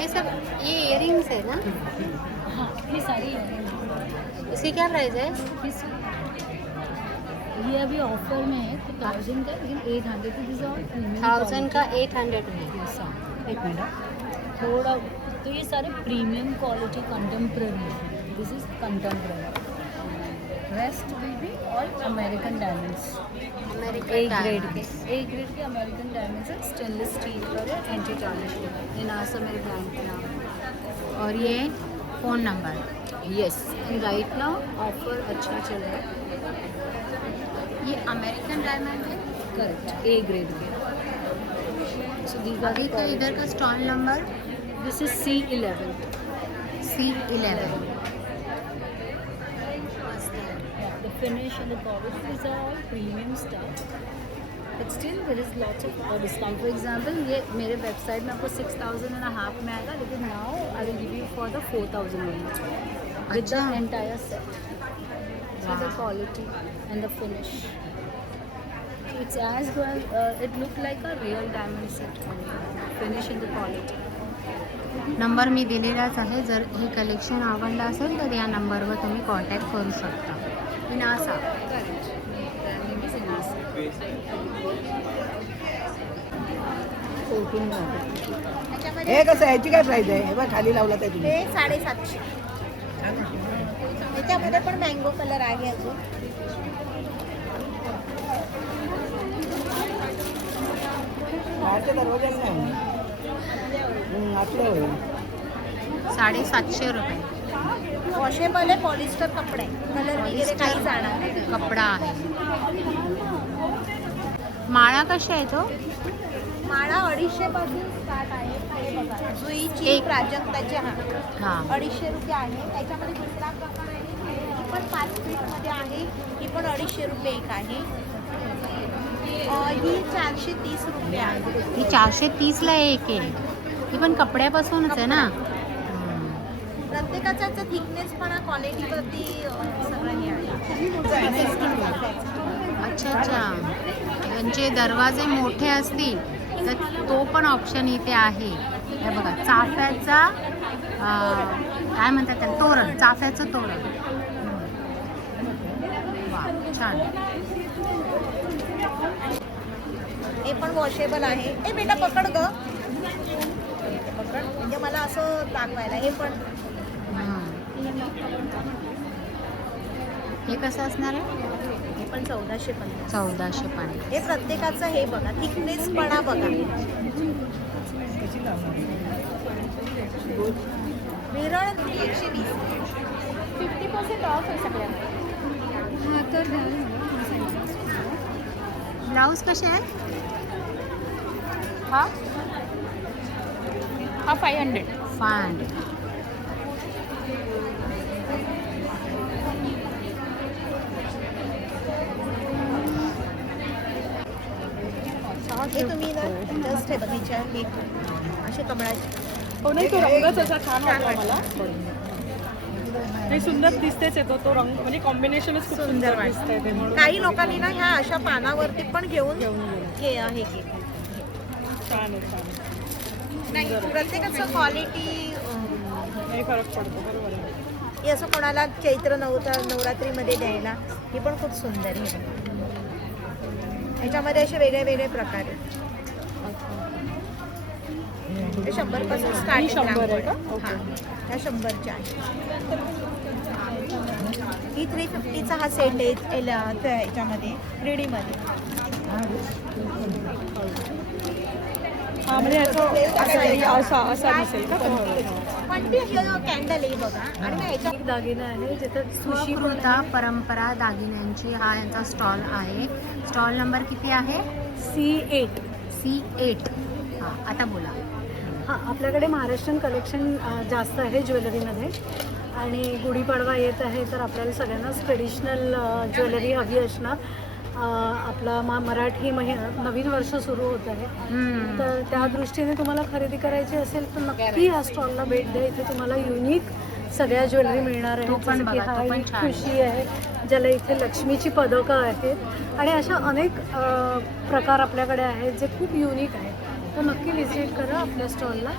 ये सब ये इयरिंग्स है ना? हाँ, ये सारी है। इसकी क्या प्राइस है? ये अभी ऑफर में है तो 1000 का, लेकिन 800 रुपीज़ और 1000 का 800 में। एक मिनट, थोड़ा तो ये सारे premium quality contemporary, this is contemporary, rest will be all American diamonds, American A grade diamonds. K American diamonds है, स्टेनलेस स्टील पर है, एंटी टार्निश ये नाम से मेरे ब्रांड का नाम है। और ये phone number. Yes, right now offer अच्छा चल रहा है। ये अमेरिकन डायमंड है। करेक्ट, ए ग्रेड के। सो दीज आर आगे का इधर का stall number this is C11। C11। The finish and the polish, these are all premium stuff, but still there is lots of discount. For example, ये मेरे वेबसाइट में आपको 6,500 में आएगा, लेकिन now I will give you for the 4,000 only with the entire set. So the quality and the finish, it's as well. It look like a real diamond set only. Finish and the quality. Number मी दिलेलाच आहे. जर हे कलेक्शन आवडलं असेल तर या नंबरवर तुम्ही कॉन्टॅक्ट करू शकता. इनासा. Correct. Brand name is Inasa. 14 हे कसं याची काय प्राइस आहे? हे बघ खाली लावला त्या तुम्ही. हे 750. याच्यामध्ये पण मँगो कलर आहे अजून. बाहेरच्या दरवाजाला नाही आतलं होईल. 750 रुपये वॉशेबल आहे, पॉलिस्टर कपडे, कलर वगैरे काही जाणार नाही. कपडा आहे. माळा कशी आहे तो? माळा 250 पासून स्टार्ट आहे. हे बघा, जुईची एक. प्राजक्ताची, हां 250 रुपये आहे. त्याच्यामध्ये दुसरा प्रकार आहे, ही पण 5 फीटमध्ये आहे, ही पण 250 रुपये एक आहे. ही 430 रुपये आहे. ही 430ला एक आहे. ही पण कपड्यापासूनच आहे ना? प्रत्येकाचा थिकनेसपणा, क्वालिटीवरती सगळं हे आहे. अच्छा अच्छा. यांचे दरवाजे मोठे असतील तर तो पण ऑप्शन इथे आहे. हे बघा, चाफ्याचा काय म्हणतात त्याला, तोरण, चाफ्याचं तोरण. वा, छान. हे पण वॉशेबल आहे. ए बेटा पकड ग, पकड, म्हणजे मला असं दाखवायला. हे पण हे कसं असणार आहे? हे पण 1450. 1450. हे प्रत्येकाचं हे बघा, थिकनेसपणा बघा. विरळ 120. 50% ऑफ आहे सगळ्यांना. ब्लाऊज कसे आहे? हा 500. 500. हे तुम्ही ना जस्ट हे बघितच्या हे असे कमळाचे. हो नाही, तो रंगच असा छान वाटला मला. हे सुंदर दिसतेच येतो तो रंग, म्हणजे कॉम्बिनेशनच खूप सुंदर दिसतंय ते म्हणून. काही लोकांनी ना ह्या अशा पानावरती पण घेऊन हे हे केलं. छान आहे, छान आहे. नाही, प्रत्येकाचं क्वालिटी हे फरक पडतो, बरोबर आहे. हे असं कोणाला चैत्र नवरात्रीमध्ये द्यायला, हे पण खूप सुंदर आहे. ह्याच्यामध्ये असे वेगळे वेगळे प्रकार आहेत. हे 100 पासून स्टार्टिंग. 100 आहे का? हां, ह्या 100च्या आहेत. ही 350चा हा सेट आहे ह्याच्यामध्ये 3D मध्ये. हा म्हणजे असा दिसेल का? पण ते कॅन्डल आहे बघा. आणि मग ह्याच्या एक दागिना आहे जिथं सुशी पण सुशीकृता परंपरा दागिन्यांची हा यांचा स्टॉल आहे. स्टॉल नंबर किती आहे? C8. C8. हां, आता बोला. हां, आपल्याकडे महाराष्ट्रीयन कलेक्शन जास्त आहे ज्वेलरीमध्ये आणि गुढीपाडवा येत आहे तर आपल्याला सगळ्यांनाच ट्रेडिशनल ज्वेलरी हवी असणार. आपला मराठी नवीन वर्ष सुरू होत आहे, तर त्या दृष्टीने तुम्हाला खरेदी करायची असेल तर नक्की या स्टॉलला भेट द्या. इथे तुम्हाला युनिक सगळ्या ज्वेलरी मिळणार आहे. जसं की हा एक खुशी आहे, ज्याला इथे लक्ष्मीची पदकं आहेत आणि अशा अनेक प्रकार आपल्याकडे आहेत जे खूप युनिक आहेत. तर नक्की व्हिजिट करा आपल्या स्टॉलला.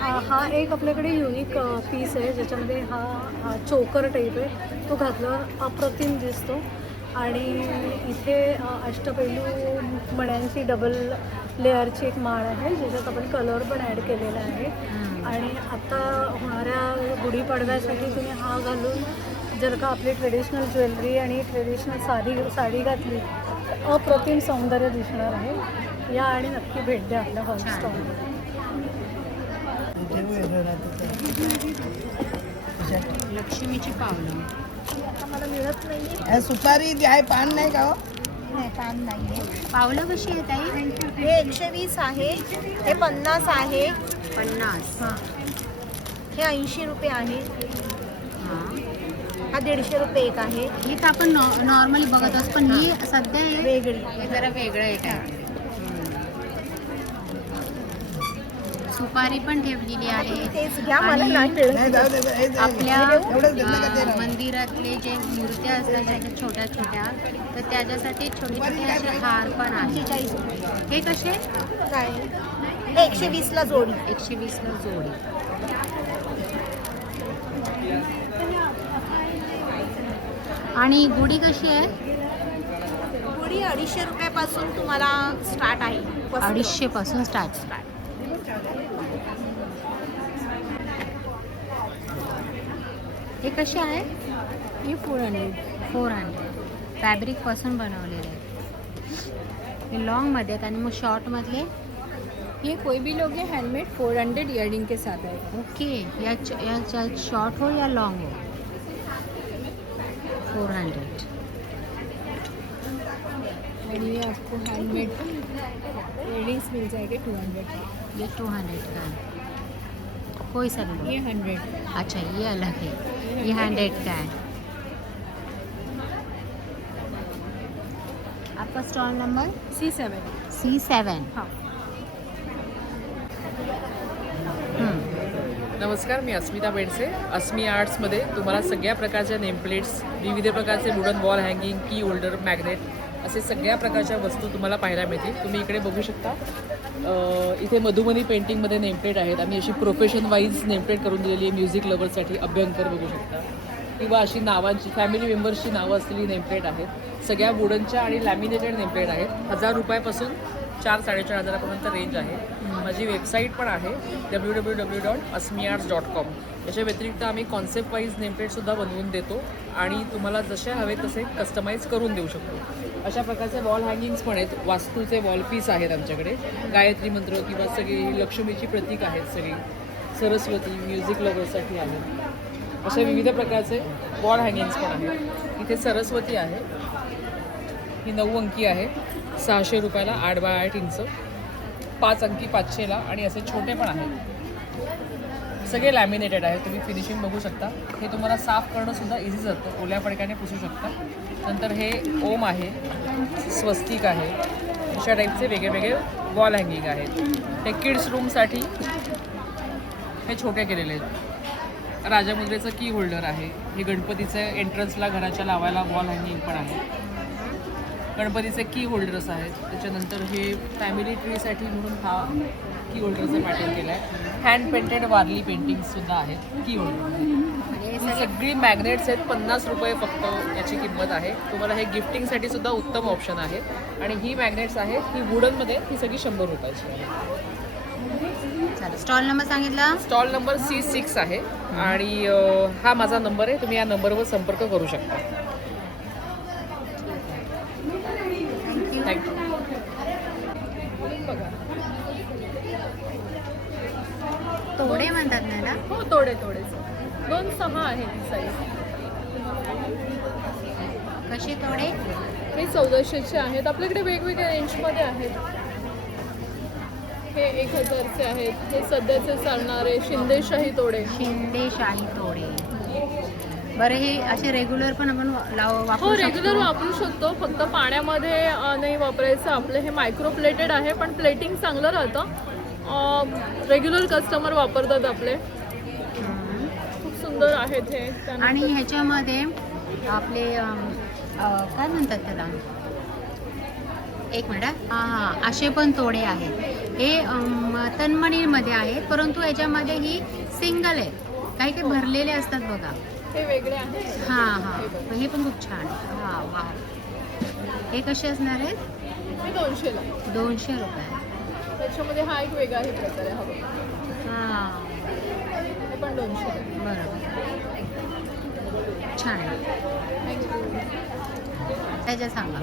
हा एक आपल्याकडे युनिक पीस आहे ज्याच्यामध्ये हा चोकर टाईप आहे. तो घातल्यावर अप्रतिम दिसतो आणि इथे अष्टपैलू मण्यांची डबल लेअरची एक माळ आहे ज्याच्यात आपण कलर पण ॲड केलेला आहे. आणि आता होणाऱ्या गुढीपाडव्यासाठी तुम्ही हा घालून जर का आपली ट्रेडिशनल ज्वेलरी आणि ट्रेडिशनल साडी घातली तर अप्रतिम सौंदर्य दिसणार आहे. या आणि नक्की भेट द्या आपल्या हॉल स्टॉलला. लक्ष्मीची पावलं मला मिळत नाही. सुपारी आहे, पान नाही का हो? नाही, पान नाही आहे. पावलं कशी आहे ताई? हे 120 आहे, हे 50 आहे, 50. हां हे 80 रुपये आहे, हां, हा 150 रुपये एक आहे. ही तर आपण नॉर्मली बघत असतो पण ही सध्या वेगळी. हे जरा वेगळं आहे काय. सुपारी पण ठेवलेली आहे. तेच घ्या, मला नाही मिळत. आपल्या मंदिरातले जे मूर्त्या असतात त्याच्या छोट्या छोट्या, तर त्याच्यासाठी छोटे छोटे असे हार पण आहेत. 45 रुपये. हे कसे? काय 120ला जोडी. 120ला जोडी. आणि गुढी कशी आहे? गुढी 250 रुपयापासून तुम्हाला स्टार्ट आहे. 250 पासून स्टार्ट. हे कसे आहे? हे 400 फॅब्रिक पासून बनवलेले आहे. हे लॉंगमध्ये आहेत आणि मग शॉर्टमधले ये कोई भी लोग ये हैंडमेड 400 इयरिंग के साथ है. ओके. या शॉर्ट हो या लॉन्ग हो? 400. और ये आपको हैंडमेड इयरिंग्स मिल जाएंगे 200 का. ये 200 का है. कोई सा भी लो. ये 100. अच्छा, ये अलग है. ये 100 का है. आपका स्टॉल नंबर C7. C7. हाँ. नमस्कार, मी अस्मिता बेडसे. अस्मी आर्ट्समध्ये तुम्हाला सगळ्या प्रकारच्या नेमप्लेट्स, विविध प्रकारचे वुडन वॉल हँगिंग, की होल्डर, मॅग्नेट असे सगळ्या प्रकारच्या वस्तू तुम्हाला पाहायला मिळतील. तुम्ही इकडे बघू शकता. इथे मधुबनी पेंटिंगमध्ये नेमप्लेट आहेत. आम्ही अशी प्रोफेशन वाईज नेमप्लेट करून दिलेली आहे. म्युझिक लवर्ससाठी अभ्यंकर बघू शकता, किंवा अशी नावांची फॅमिली मेंबर्सची नावं असलेली नेमप्लेट आहेत. सगळ्या वुडनच्या आणि लॅमिनेटेड नेमप्लेट आहेत. 1000 रुपयापासून 4-4.5 पर्यंत रेंज आहे. माझी वेबसाईट पण आहे www.asmiarts.com. याच्या व्यतिरिक्त आम्ही कॉन्सेप्ट वाईज नेमप्लेटसुद्धा बनवून देतो आणि तुम्हाला जसे हवे तसे कस्टमाइज करून देऊ शकतो. अशा प्रकारचे वॉल हँगिंग्स पण आहेत. वास्तूचे वॉल पीस आहेत आमच्याकडे. गायत्री मंत्र किंवा सगळी लक्ष्मीची प्रतीक आहेत. सगळी सरस्वती म्युझिक लवर्ससाठी आहेत. अशा विविध प्रकारचे वॉल हँगिंग्स पण आहेत. इथे सरस्वती आहे, ही 9 अंकी आहे, 600 रुपयाला, 8 बाय 8 इंच. 5 अंकी 500ला आणि असे छोटे पण आहेत. सगळे लॅमिनेटेड आहे. तुम्ही फिनिशिंग बघू शकता. हे तुम्हाला साफ करणं सुद्धा इझी जातं. ओल्या फडक्याने पुसू शकता. नंतर हे ओम आहे, स्वस्तिक आहे, अशा टाईपचे वेगळे वेगळे वॉल हँगिंग आहेत. हे किड्स रूमसाठी हे छोटे केलेले आहेत. राजामुद्रेचं की होल्डर आहे. हे गणपतीचे एंट्रन्सला घराच्या लावायला वॉल हँगिंग पण आहे. गणपतीचे की होल्डर्स आहेत. त्याच्यानंतर हे फॅमिली ट्रीसाठी म्हणून हा की होल्डरचं पॅटर्न केलं आहे. हँड पेंटेड वारली पेंटिंग्ससुद्धा आहेत की होल्डर. ही सगळी मॅग्नेट्स आहेत. 50 रुपये फक्त याची किंमत आहे. तुम्हाला हे गिफ्टिंगसाठी सुद्धा उत्तम ऑप्शन आहे. आणि ही मॅग्नेट्स आहेत, ही वुडनमध्ये, ही सगळी 100 रुपयाची आहे. चालेल. स्टॉल नंबर सांगितला? स्टॉल नंबर C6 आहे आणि हा माझा नंबर आहे. तुम्ही या नंबरवर संपर्क करू शकता. थँक्यू. तोडे म्हणतात ना? हो, तोडेच 2-6 आहे ही साईज. कसे तोडे? हे 1400चे आहेत. आपल्याकडे वेगवेगळ्या रेंजमध्ये आहेत. हे 1000चे आहेत. हे सध्याचे चालणारे शिंदेशाही तोडे. शिंदेशाही तोडे. बरं, हे असे रेग्युलर पण आपण वापरू हो, शकतो? रेग्युलर वापरू शकतो. फक्त पाण्यामध्ये नाही वापरायचं. आपलं हे मायक्रो प्लेटेड आहे, पण प्लेटिंग चांगलं राहतं. रेग्युलर कस्टमर वापरतात आपले. खूप सुंदर आहेत हे. आणि ह्याच्यामध्ये आपले काय म्हणतात त्याला, एक मिनिट, हां, असे पण तोडे आहेत. हे तन्मणीमध्ये आहेत, परंतु याच्यामध्ये ही सिंगल आहे. काही काही भरलेले असतात बघा. हे वेगळे आहेत. हां हां, हे पण खूप छान आहे. हां वा. हे कसे असणार आहेत? हे 200ला. 200 रुपये. त्याच्यामध्ये हा एक वेगळा हे प्रकार आहे. हा बघा. हां, हे पण 200. बरोबर, छान आहे. त्याच्या सांगा.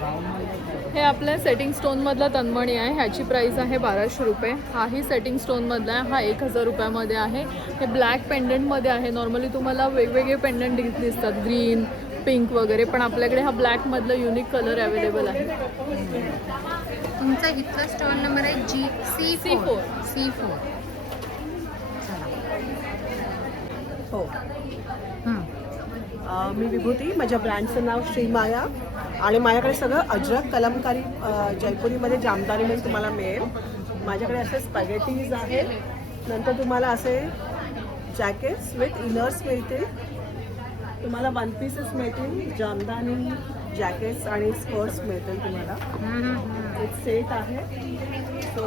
हे आपल्या सेटिंग स्टोनमधला तन्मणी आहे. ह्याची प्राईस आहे 1200 रुपये. हाही सेटिंग स्टोनमधला आहे. हा 1000 रुपयामध्ये आहे. हे ब्लॅक पेंडंटमध्ये आहे. नॉर्मली तुम्हाला वेगवेगळे पेंडंट दिसतात, ग्रीन, पिंक वगैरे, पण आपल्याकडे हा ब्लॅकमधलं युनिक कलर अवेलेबल आहे. तुमचा इथला स्टॉल नंबर आहे C4. C4. हो. हं. मी विभूती, माझ्या ब्रँडचं नाव श्रीमाया आणि माझ्याकडे सगळं अजरक कलमकारी जयपुरीमध्ये जामदानीमध्ये तुम्हाला मिळेल. माझ्याकडे असे स्पॅगेटीज आहेत. नंतर तुम्हाला असे जॅकेट्स विथ इनर्स मिळतील. तुम्हाला वन पीसेस मिळतील, जामदानी जॅकेट्स आणि स्कर्ट्स मिळतील तुम्हाला. एक सेट आहे. सो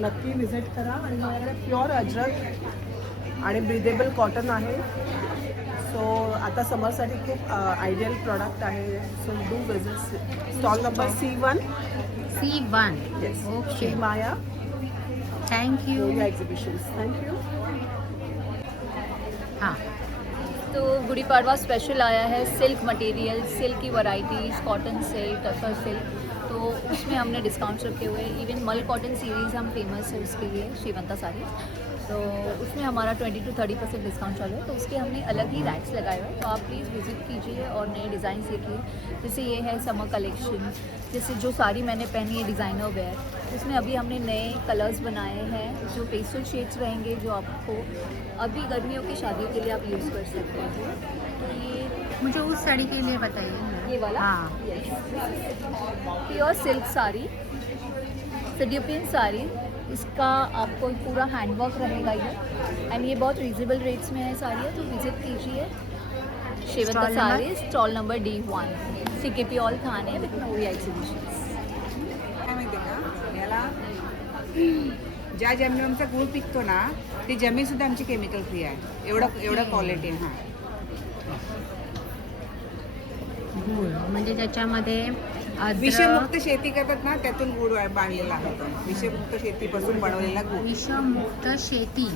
नक्की विजिट करा. आणि माझ्याकडे प्युअर अजरक आणि ब्रिदेबल कॉटन आहे. सो आता समरसाठी खूप आयडियल प्रॉडक्ट आहे. So do visit stall number C1. Yes. Okay. Shrimaya thank you. Exhibitions. Thank you. हाँ, तो गुड़ी पड़वा स्पेशल आया है सिल्क मटेरियल, सिल्क की varieties, cotton silk, tussar silk, तो उसमें हमने डिस्काउंट्स रखे हुए हैं. इवन मल कॉटन सीरीज़ हम फेमस है उसके लिए, श्रीवंता साड़ीज़, तो उसमें हमारा 20 to 30% डिस्काउंट चालू है. तो उसके हमने अलग ही रैक्स लगाए हुए हैं. तो आप प्लीज़ विजिट कीजिए और नए डिज़ाइन सीखिए. जैसे ये है समर कलेक्शन, जैसे जो साड़ी मैंने पहनी है डिज़ाइनर वेयर, उसमें अभी हमने नए कलर्स बनाए हैं जो पेस्टल शेड्स रहेंगे, जो आपको अभी गर्मियों की शादियों के लिए आप यूज़ कर सकते हो. तो ये मुझे उस साड़ी के लिए बताइए. ये वाला, हाँ. प्योर सिल्क साड़ी, सडियोपियन साड़ी, इसका आपको पूरा हैंडवर्क रहेगा ये. एंड ये बहुत रीजनेबल रेट्स में है साड़ियाँ, तो विजिट कीजिए. Shrivanta stall sari, stall number D1, CKP hall Thane with Moriya exhibitions. काय माहिती का, याला ज्या जमिनीवर आमचा गूळ पिकतो ना, ती जमीन सुद्धा आमची केमिकल फ्री आहे. एवढं क्वालिटी आहे. हां, गूळ म्हणजे त्याच्यामध्ये अद्रक, विषमुक्त शेती करतात ना, त्यातून गूळ बांधलेला आहे तो. विषमुक्त शेतीपासून बनवलेला गूळ, विषमुक्त शेती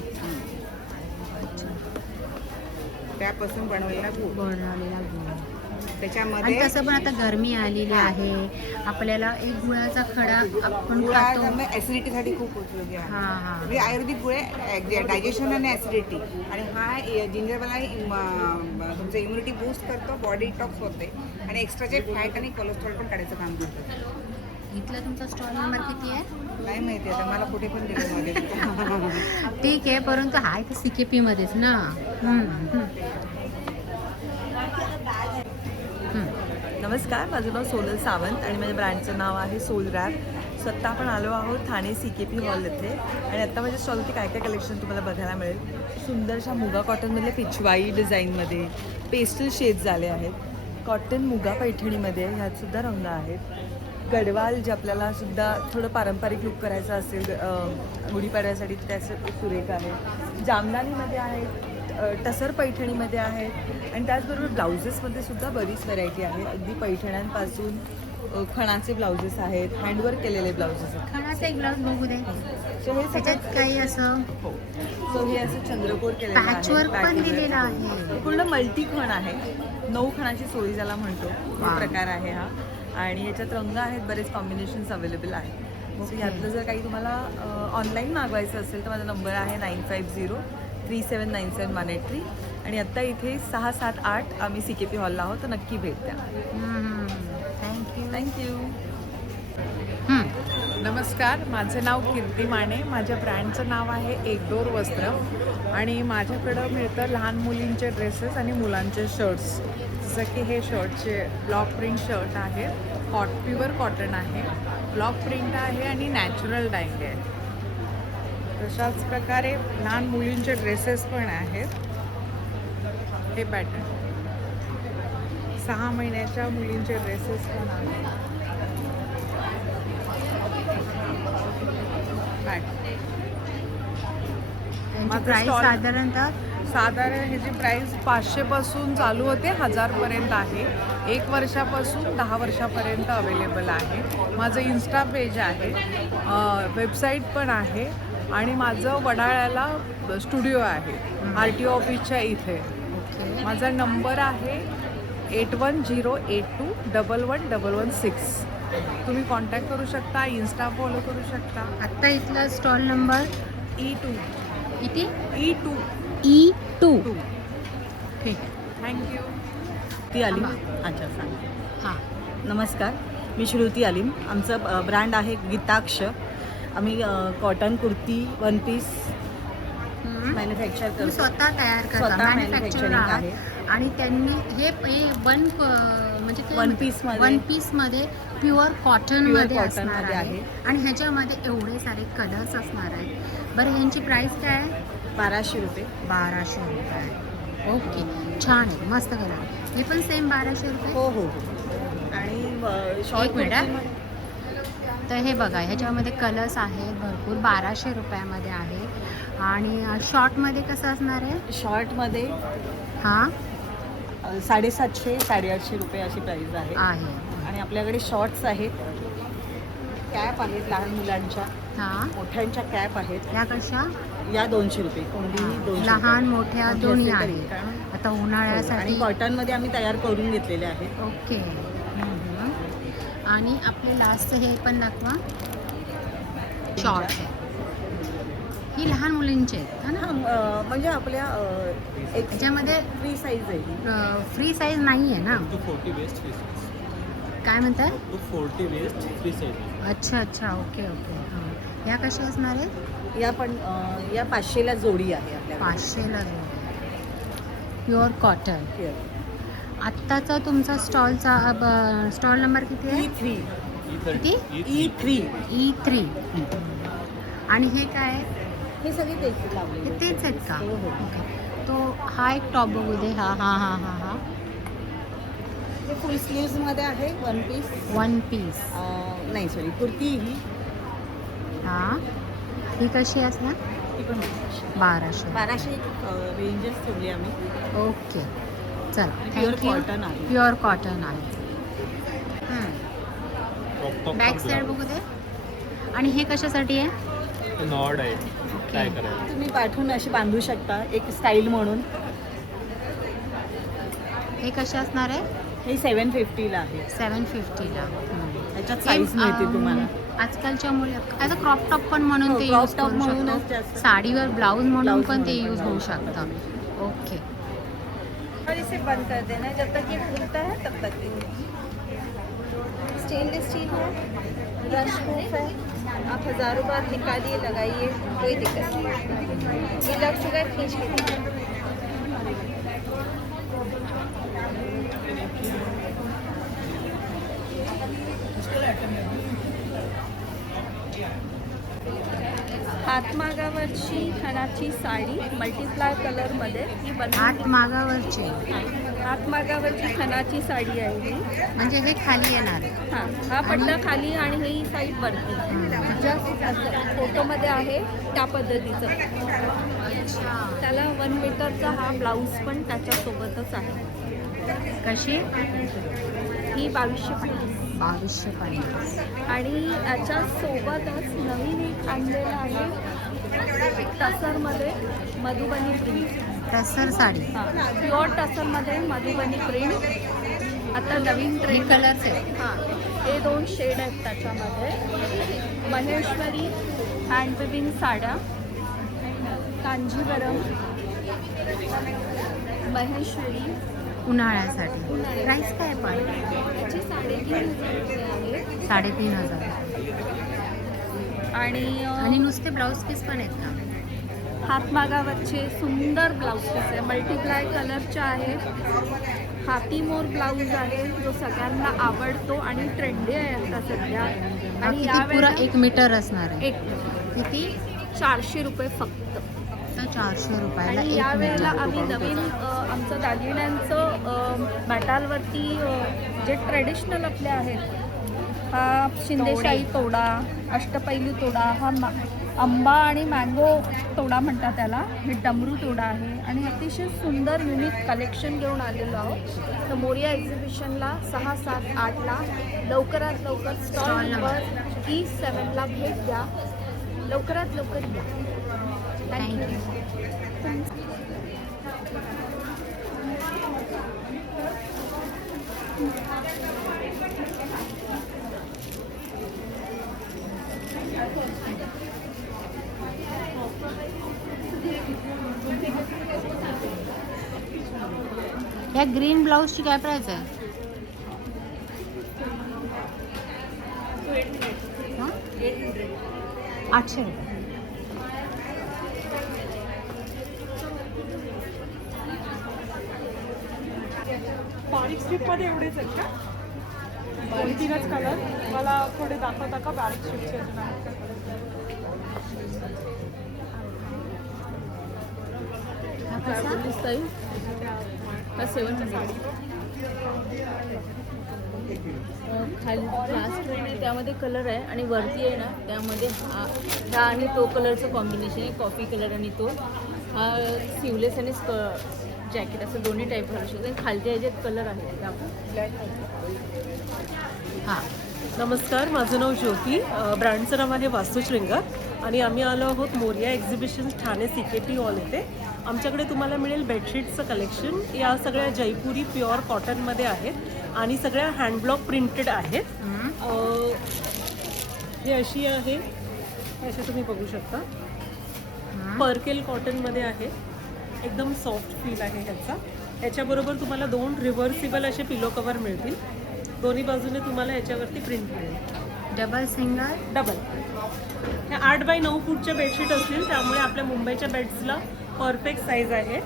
त्यापासून बनवलेला गूळ. बनवलेला गूळ. आणि त्याच्यामध्ये तसं पण आता गरमी आलेली आहे, आपल्याला एक गुळाचा खडा आपण खातो. ऍसिडिटीसाठी खूप उपयोगी आहे. हां हां. म्हणजे आयुर्वेदिक गुळ आहे, डायजेशन आणि ऍसिडिटी. आणि हा जिंजरवाला तुमचं इम्युनिटी बूस्ट करतो, बॉडी डिटॉक्स होते आणि एक्स्ट्राचे फॅट आणि कोलेस्ट्रॉल पण काढायचं काम करतं. इथला तुमचा स्टॉल नंबर किती आहे? नाही माहिती आता मला, कुठे पण दिलं मध्ये. ठीक आहे, परंतु हा इथे CKP मध्येच ना. नमस्कार, माझं नाव सोनल सावंत आणि माझ्या ब्रँडचं नाव आहे सोल रॅप. स्वतः आपण आलो आहोत ठाणे CKP हॉल येथे. आणि आत्ता माझ्या स्टॉलवरती काय काय कलेक्शन तुम्हाला बघायला मिळेल. सुंदरशा मुगा कॉटनमधले पिछवाई डिझाईनमध्ये पेस्टल शेड्स आले आहेत. कॉटन मुगा पैठणीमध्ये ह्यातसुद्धा रंग आहेत. गडवाल जे आपल्याला सुद्धा थोडं पारंपरिक लुक करायचं असेल गुढीपाडव्यासाठी, त्याचं सुरेख आहे. जामदानीमध्ये आहेत, टसर पैठणीमध्ये आहेत आणि त्याचबरोबर ब्लाउजेसमध्ये सुद्धा बरीच व्हरायटी आहे. अगदी पैठण्यांपासून खणाचे ब्लाउजेस आहेत, हँडवर्क केलेले ब्लाउजेस आहेत. खणाचा एक ब्लाऊज बघू दे. सो हे त्याच्यात काही असं हो, सो हे असं चंद्रकोर केलेलं आहे, पॅचवर्क पण दिलेलं आहे. पूर्ण मल्टी खण आहे. 9 खणाची सोळी ज्याला म्हणतो तो प्रकार आहे हा. आणि याच्यात रंग आहेत, बरेच कॉम्बिनेशन्स अवेलेबल आहेत. मग यातलं जर काही तुम्हाला ऑनलाईन मागवायचं असेल तर माझा नंबर आहे 9503797183. आणि आत्ता इथे 6, 7, 8 आम्ही CKP हॉलला आहोत, तर नक्की भेट द्या. थँक्यू. थँक्यू. हं. नमस्कार, माझं नाव कीर्ती माने. माझ्या ब्रँडचं नाव आहे एकदोर वस्त्र आणि माझ्याकडं मिळतं लहान मुलींचे ड्रेसेस आणि मुलांचे शर्ट्स. जसं की हे शर्टचे ब्लॉक प्रिंट शर्ट आहे, प्युअर कॉटन आहे, ब्लॉक प्रिंट आहे आणि नॅचरल डायंग आहे. तशाच प्रकारे लहान मुलींचे ड्रेसेस पण आहेत. हे पॅटर्न 6 महिन्याच्या मुलींचे ड्रेसेस पण आहेत. यांची प्राईस साधारण ह्याची प्राईस 500 पासून चालू होते 1000 पर्यंत आहे. 1 वर्षापासून 10 वर्षापर्यंत अवेलेबल आहे. माझं इन्स्टा पेज आहे, वेबसाईट पण आहे आणि माझं वडाळ्याला स्टुडिओ आहे RTO ऑफिसच्या इथे. माझा नंबर आहे 8108211116. तुम्ही कॉन्टॅक्ट करू शकता, इन्स्टा फॉलो करू शकता. आत्ता इथला स्टॉल नंबर E2. किती? E2. E2. ठीक आहे. थँक्यू. ती आलीम. अच्छा सांग. हां. नमस्कार, मी श्रुती आलीम. आमचं ब्रँड आहे गीताक्ष. आम्ही cotton kurti, one piece manufacture करतो. स्वतः तयार करता, स्वतः मॅन्युफॅक्चर मॅन्युफॅक्चरिंग आहे. आणि त्यांनी हे म्हणजे वन पीसमध्ये वन पीसमध्ये प्युअर कॉटनमध्ये Pure असणार cottonमध्ये आहे आणि ह्याच्यामध्ये एवढे सारे कलर्स असणार आहेत. बरं, ह्यांची प्राईस काय आहे? 1200 रुपये. 1200 रुपये. ओके, छान आहे, मस्त कलर. हे पण सेम 1200 रुपये. हो हो. आणि शॉर्ट एक मिनिट. तर हे बघा, ह्याच्यामध्ये कलर्स आहेत भरपूर. 1200 रुपयामध्ये आहे. आणि शॉर्टमध्ये कसं असणार आहे? शॉर्टमध्ये हां 750 850 रुपये अशी प्राईस आहे. आणि आपल्याकडे शॉर्ट्स आहेत, कॅप आहेत लहान मुलांच्या, हां मोठ्यांच्या कॅप आहेत. या कशा? या 200 रुपये. कोणतीही 200. लहान मोठ्या दोन्ही असेल तरी. आहेत. कारण आता उन्हाळ्यासाठी. आणि कॉटनमध्ये आम्ही तयार करून घेतलेले आहेत. ओके. आणि आपले लास्टचं हे पण दाखवा. शॉर्ट्स आहे. ही लहान मुलींची आहेत ना? म्हणजे आपल्या ह्याच्यामध्ये फ्री साईज आहे. फ्री साईज नाही आहे ना? 40 वेस्ट फ्री काय म्हणतात? 40 वेस्ट फ्री साईज. अच्छा अच्छा, ओके ओके. हां, या कशा असणार आहेत? या पण या 500ला जोडी आहे आपल्याला. 500ला प्युअर कॉटन. आत्ताचा तुमचा स्टॉल नंबर किती आहे? E3. किती? E3. आणि हे काय आहे? हे सगळे तेच लावले. हे तेच आहेत का? हो हो. तो हा एक टॉप बघू दे. हा हा हा हा हा. हे फुल स्लीव्समध्ये आहे. One piece. वन पीस नाही सॉरी, कुर्ती ही. हां, ही कशी असणार? ती पण 1200 रेंजेस ठेवली आम्ही. ओके, चला, प्युअर थँक्यू. कॉटन आहे. प्युअर कॉटन आहे. बॅक साईड बघू दे. आणि हे कशासाठी आहे? नॉड आहे, काय करायचं. तुम्ही पाठवून अशी बांधू शकता एक स्टाईल म्हणून. हे कसे असणार आहे? हे 750ला आहे. 750ला. त्याच्यात साईज मिळते तुम्हाला. आजकालच्या मुली ॲज अ क्रॉप टॉप पण म्हणून ते यूज क्रॉप टॉप करू म्हणूनच शकतो. जास्त. साडीवर ब्लाऊज म्हणून ब्लाऊज पण ते म्हणून यूज पण होऊ जाऊ शकतं. ओके. और इसे बंद कर देना है, जब तक ये फूलता है तब तक के लिए। स्टेनलेस स्टील है, रश प्रूफ है, आप हज़ारों बार निकालिए लगाइए, कोई दिक्कत नहीं है। ये लग चुका है, खींच के देखिए। हातमागावरची खणाची साडी मल्टीप्लाय कलरमध्ये ही हात मागावरचे. हातमागावरची खणाची साडी आहे ही. म्हणजे हे खाली येणार. हां, हा पट्टा खाली आणि ही साईड वरती. जस्ट फोटोमध्ये आहे त्या पद्धतीचं. त्याला 1 मीटरचा हा ब्लाऊज पण त्याच्यासोबतच आहे. कशी? ही 2250. 2250. आणि याच्यासोबतच नवीन एक आणलेलं आहे टसरमध्ये मधुबनी प्रिंट. टसर साडी. हां, प्युअर टसरमध्ये मधुबनी प्रिंट. आता नवीन ट्रेंड कलर्स आहेत. हां, हे 2 शेड आहेत त्याच्यामध्ये. महेश्वरी हँड विविंग साड्या, कांजीवरम, महेश्वरी उन्हाळ्यासाठी प्राईस काय पण? 3,500 आणि नुसते ब्लाऊज पीस पण आहेत का? हातमागावरचे सुंदर ब्लाऊज पीस आहे, मल्टिप्लाय कलरचे आहे. हाती मोर ब्लाऊज आहे जो सगळ्यांना आवडतो आणि ट्रेंडी आहे आता सध्या. आणि किती पुरा 1 मीटर असणार आहे? किती? 400 रुपये फक्त. तर 400 रुपयाला आणि 1 यावेळेला मीटर. आम्ही नवीन आमचं दागिन्यांचं मॅटालवरती जे ट्रेडिशनल आपले आहेत, हा शिंदेशाही तोडा, अष्टपैलू तोडा, हा आंबा आणि मँगो तोडा म्हणतात त्याला, हे डमरू तोडा आहे. आणि अतिशय सुंदर युनिक कलेक्शन घेऊन आलेलो आहोत. तर मोरिया एक्झिबिशनला 6, 7, 8ला लवकरात लवकर स्टॉल नंबर E7ला भेट द्या. लवकरात लवकर द्या. थँक्यू. या ग्रीन ब्लाऊजची काय प्राइस आहे? 800 रुपये. बारीक स्ट्रीपमध्ये एवढेच आहेत का? बारीक 3च कलर मला थोडे दाखवता का बारीक स्ट्रीपचे अजून आहेत का? खाली लास्ट ट्रेन आहे त्यामध्ये कलर आहे आणि वरती आहे ना त्यामध्ये हा आणि तो कलरचं कॉम्बिनेशन आहे, कॉफी कलर आणि तो हा सिवलेस आणि जॅकेट असं दोन्ही टाईप घालू शकतो. आणि खालच्या ह्याच्यात कलर आहे. हां, नमस्कार, माझं नाव ज्योती, ब्रँडचं नाव आहे वास्तुशृंगार आणि आम्ही आलो आहोत Moriya exhibition Thane CKP hall येथे. आमच्याकडे तुम्हाला मिळेल बेडशीटचं कलेक्शन. या सगळ्या जयपुरी प्युअर कॉटनमध्ये आहेत आणि सगळ्या हँडब्लॉक प्रिंटेड आहेत. हे अशी आहे, असे तुम्ही बघू शकता. पर्केल कॉटनमध्ये आहे, एकदम सॉफ्ट फील आहे ह्याचा. याच्याबरोबर तुम्हाला 2 रिव्हर्सिबल असे पिलो कवर मिळतील. दोन्ही बाजूने तुम्हाला याच्यावरती प्रिंट मिळेल. Double single? डबल. ह्या 8 बाय 9 फूटच्या बेडशीट असतील, त्यामुळे आपल्या मुंबईच्या बेड्सला परफेक्ट साईज आहे.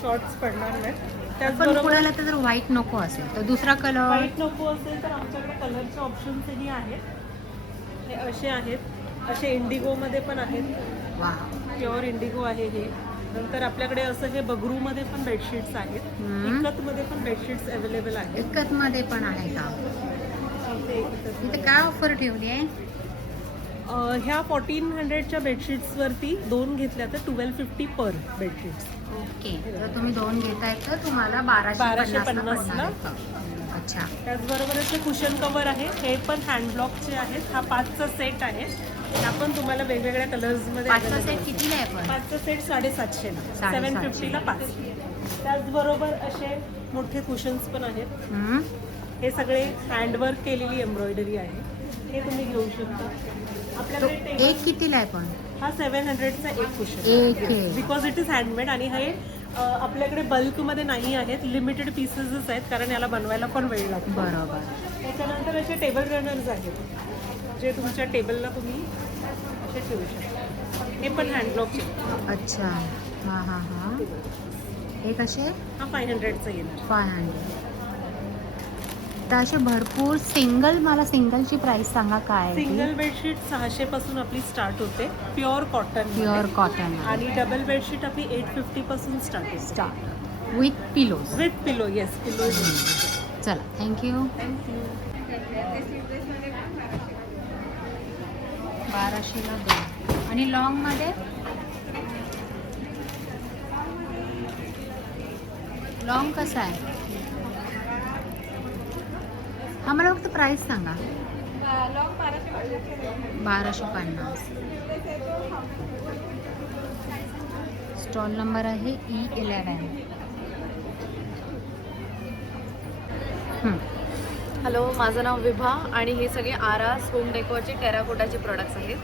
शॉर्ट्स पडणार नाहीत. त्याचबरोबर तर व्हाईट नको असेल तर दुसरा कलर? व्हाईट नको असेल तर आमच्याकडे कलरचे ऑप्शन्सही आहेत. हे असे आहेत, असे इंडिगोमध्ये पण आहेत. वा, प्युअर इंडिगो आहे हे. नंतर आपल्याकडे असं हे बगरूमध्ये पण बेडशीट्स आहेत. इकतमध्ये पण बेडशीट्स अवेलेबल आहेत. इकतमध्ये पण आहे का? इथे काय ऑफर ठेवली आहे? ह्या 1400च्या बेडशीट्सवरती 2 घेतल्या तर 1250 पर बेडशीट्स. ओके, तर तुम्ही 2 घेताय तर तुम्हाला 1250ला. अच्छा. त्याचबरोबर असे कुशन कवर आहे, हे पण हँडब्लॉकचे आहेत. हा 5चा सेट आहे. ह्या पण तुम्हाला वेगवेगळ्या कलर्समध्ये. 5चा सेट कितीला आहे पण? 5चा सेट 750ला, 750ला 5. त्याचबरोबर असे मोठे कुशन्स पण आहेत. हे सगळे हँडवर्क केलेली एम्ब्रॉयडरी आहे. हे तुम्ही घेऊ शकता. आपल्याकडे एक कितीला आहे पण? हा 700चा एक cushion, because it is handmade. आणि हे आपल्याकडे बल्कमध्ये नाही आहेत, लिमिटेड पीसेसच आहेत, कारण याला बनवायला पण वेळ लागतो. बरोबर. त्याच्यानंतर असे टेबल रनर्स आहेत, जे तुमच्या टेबलला तुम्ही असे ठेवू शकता. हे पण हँडब्लॉकचे. अच्छा. हां हां हां. हे कसे? हा 500चा येणार. 500. तर असे भरपूर सिंगल, मला सिंगलची प्राइस सांगा काय? सिंगल बेडशीट 600 पासून आपली स्टार्ट होते, प्युअर कॉटन. Pure cotton. आणि डबल बेडशीट आपली 850 पासून start with pillows. With pillow. Yes, pillow. चला, थँक्यू. 1200ला 2. आणि लॉंगमध्ये? लॉंग कसा आहे? हा, मला फक्त प्राइस सांगा. 1250. स्टॉल नंबर आहे E11. हॅलो, माझं नाव विभा आणि हे सगळे आरास होम डेकोरचे टेराकोटाचे प्रोडक्ट्स आहेत.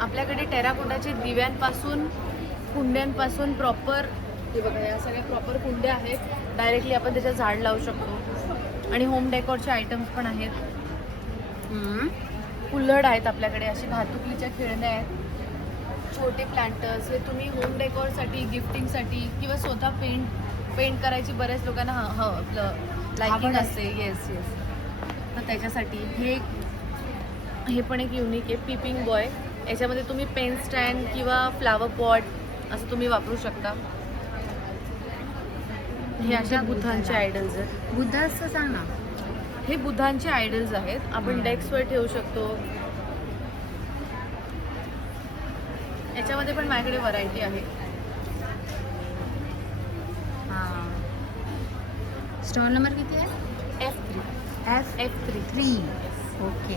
आपल्याकडे टेराकोटाचे दिव्यांपासून, कुंड्यांपासून प्रॉपर हे बघा, या सगळ्या प्रॉपर कुंड्या आहेत. डायरेक्टली आपण त्याच्यात झाड लावू शकतो. आणि होम डेकोरचे आयटम्स पण आहेत. कुल्हड आहेत आपल्याकडे, अशी भातुकलीच्या खेळण्या आहेत. छोटे प्लांटर्स हे तुम्ही होम डेकोरसाठी, गिफ्टिंगसाठी किंवा स्वतः पेंट करायची बऱ्याच लोकांना आपलं लायकिंग असते. Yes yes. तर त्याच्यासाठी हे पण एक युनिक आहे, पिपिंग बॉय. याच्यामध्ये तुम्ही पेन स्टँड किंवा फ्लावर पॉट असं तुम्ही वापरू शकता. हे अशा बुद्धांचे आयडल्स आहेत. बुद्धाचं सांग ना. हे बुद्धांचे आयडल्स आहेत. आपण डेस्कवर ठेवू शकतो. याच्यामध्ये पण माझ्याकडे व्हरायटी आहे. हां. स्टॉल नंबर किती आहे? F3. ओके.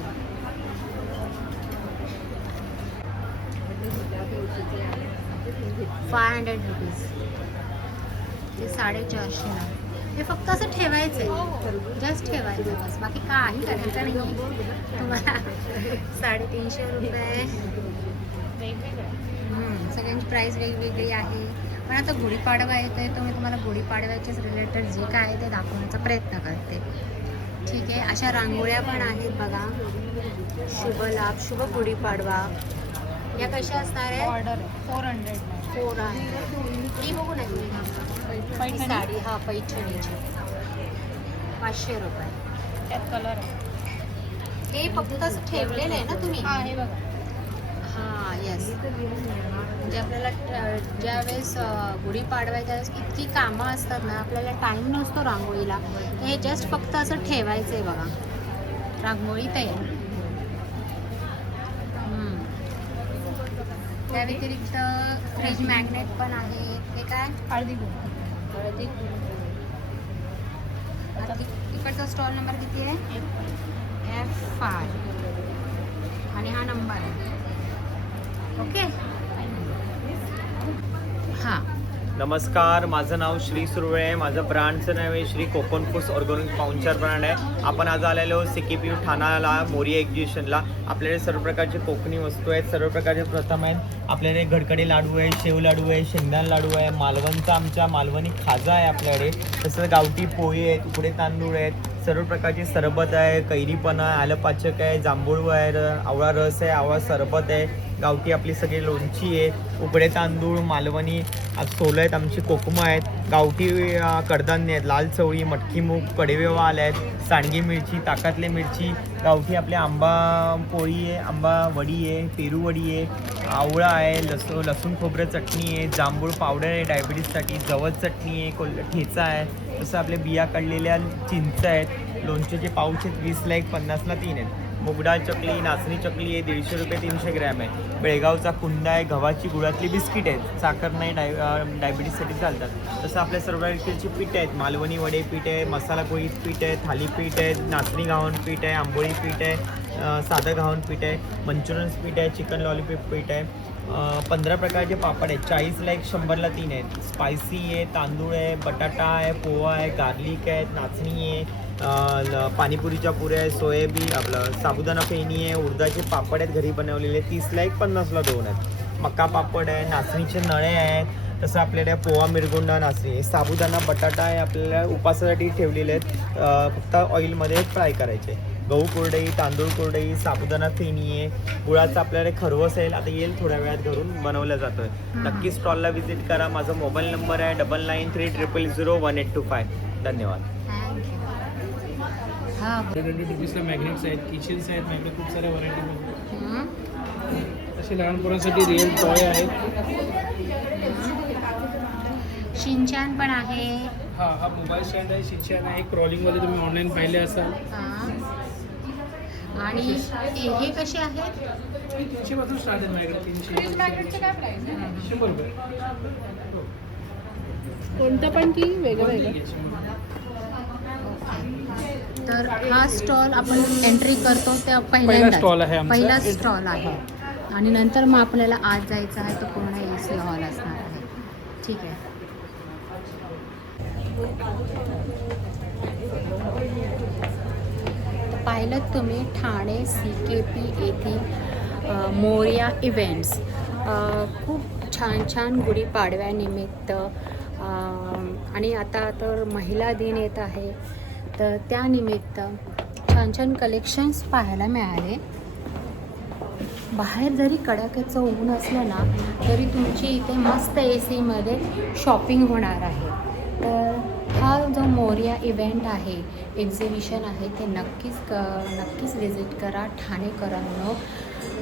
₹500. ते 450ला. हे फक्त असं ठेवायचं आहे, जस्ट ठेवायचं बस, बाकी काही करायचं नाही आहे तुम्हाला. ₹350. सगळ्यांची प्राईस वेगवेगळी आहे. पण आता गुढीपाडवा येतो आहे, तर मी तुम्हाला गुढीपाडव्याच्याच रिलेटेड जे काय आहे ते दाखवण्याचा प्रयत्न करते. ठीक आहे. अशा रांगोळ्या पण आहेत बघा. शुभ लाभ, शुभ गुढीपाडवा. या कशा असणार आहे? ऑर्डर 400 आहे. ती बघू ना तुम्ही. साडी पैठणीची ₹500. त्यात कलर आहे. हे फक्त असं ठेवलेलं आहे ना तुम्ही? हां, हे बघा. हां, येस. म्हणजे आपल्याला ज्यावेळेस गुढीपाडव्याच्या वेळेस इतकी कामं असतात ना, आपल्याला टाईम नसतो रांगोळीला. हे जस्ट फक्त असं ठेवायचं आहे बघा. रांगोळी तयार. त्या व्यतिरिक्त फ्रीज मॅग्नेट पण आहे. हे काय? हळदी. आता इकडचा स्टॉल नंबर किती आहे? F5. आणि हा नंबर आहे. ओके. हां. नमस्कार, माझं नाव श्री सुरवळे आहे. माझं ब्रँडचं नाव आहे श्री कोकण फूड्स ऑर्गॅनिक पाहुणचार ब्रँड आहे. आपण आज आलेलो CKP ठाण्याला मोरिया एक्झिबिशनला. आपल्याकडे सर्व प्रकारचे कोकणी वस्तू आहेत, सर्व प्रकारचे प्रथम आहेत. आपल्याकडे गडकडी लाडू आहे, शेव लाडू आहे, शेंगदाणा लाडू आहे, मालवणचा आमच्या मालवणी खाजा आहे आपल्याकडे. तसंच गावठी पोळी आहेत, उकडे तांदूळ आहेत, सर्व प्रकारचे सरबत आहे, कैरीपणा आहे, आलं पाचक आहे, जांभूळ आहे, आवळा रस आहे, आवळा सरबत आहे, गावठी आपली सगळी लोणची आहे, उकडे तांदूळ, मालवणी सोलं आहेत, आमची कोकमं आहेत, गावठी कडधान्य आहेत, लाल चवळी, मटकी मूग, कडवेवा आले आहेत, सांडगी मिरची, ताकातले मिरची, गावठी आपली आंबा पोळी आहे, आंबा वडी आहे, पेरू वडी आहे, आवळा आहे, लसूण खोबरं चटणी आहे, जांभूळ पावडर आहे डायबिटीजसाठी, जवस चटणी आहे, ठेचा आहे, तसं आपल्या बिया काढलेल्या चिंच आहेत, लोणच्याचे पाऊच आहेत, 20ला 1, 50ला 3 आहेत. मुगडाळ चकली, नाचणी चकली आहे, ₹150 300 ग्रॅम आहे. बेळगावचा कुंदा आहे, गव्हाची गुळातली बिस्किट आहेत, साखर नाही, डायबिटीजसाठी चालतात. तसं आपल्या सर्व प्रकारची पीठ आहेत, मालवणी वडे पीठ आहे, मसाला पोळी पीठ आहे, थालीपीठ आहे, नाचणी घावन पीठ आहे, आंबोळी पीठ आहे, साधं घावन पीठ आहे, मंचुरियन पीठ आहे, चिकन लॉलीपॉप पीठ आहे, 15 प्रकारचे पापड आहेत, 40ला 1, 100ला 3 आहेत. स्पायसी आहे, तांदूळ आहे, बटाटा आहे, पोहा आहे, गार्लिक आहे, नाचणी आहे, पाणीपुरीच्या पुऱ्या आहे, सोयाबीन आपलं साबुदाणा फेणी आहे, उडदाचे पापड आहेत घरी बनवलेले, 30ला 1, 50ला 2 आहेत. मका पापड आहे, नाचणीचे नळे आहेत, तसं आपल्याला पोहा मिरगुंडा नाचणी, साबुदाणा बटाटा आहे, आपल्याला उपासासाठी ठेवलेले आहेत, फक्त ऑइलमध्ये फ्राय करायचे. गहू कुरडई, तांदूळ कुरडई, साबुदाणा फेणी आहे, गुळाचं आपल्याकडे खरवस आहे, आता येईल थोड्या वेळात घरून बनवलं जातो आहे. नक्की स्टॉलला व्हिजिट करा. माझा मोबाईल नंबर आहे 9930001825. धन्यवाद. ₹100 मॅग्नेट्स आहेत, किचन्स आहेत, माझ्याकडे खूप साऱ्या व्हरायटी. असे लहान पोरांसाठी रिअल टॉय आहेत. शिनचॅन पण आहे. हा मोबाईल स्टँड आहे, शिनचॅन आहे, क्रॉलिंगमध्ये तुम्ही ऑनलाईन पाहिले असाल. आणि हे कसे आहेत? 300 पासून स्टार्ट आहेत माझ्याकडे. 300. काय प्राइस आहे? ₹100. कोणतं पण की वेगळं? तर हा स्टॉल आपण एंट्री करतो त्या पहिला स्टॉल आहे आमचा. पहिला स्टॉल आहे आणि नंतर मग आपल्याला आज जायचं आहे तो पूर्ण AC हॉल असणार आहे. ठीक आहे. पाहिलं तुम्ही ठाणे CKP येथील मोरिया इव्हेंट्स. खूप छान छान गुढीपाडव्यानिमित्त आणि आता तर महिला दिन येत आहे, तर त्यानिमित्त छान छान कलेक्शन्स पाहायला मिळाले. बाहेर जरी कडाक्याचं ऊन असलं ना तरी तुमची इथे मस्त AC मध्ये शॉपिंग होणार आहे. तर हा जो मोरया इव्हेंट आहे, एक्झिबिशन आहे, ते नक्कीच विजिट करा ठाणेकरांनो.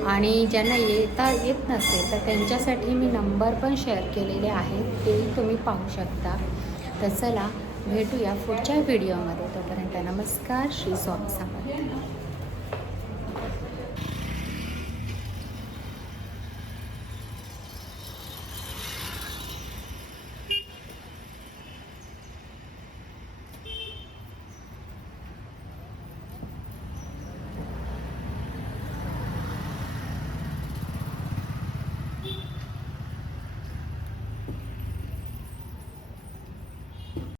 आणि ज्यांना येत नसेल तर त्यांच्यासाठी मी नंबर पण शेअर केलेले आहेत, तेही तुम्ही पाहू शकता. तर चला भेटूया पुढच्या व्हिडिओमध्ये. तोपर्यंत नमस्कार. श्री स्वामी समर्थ.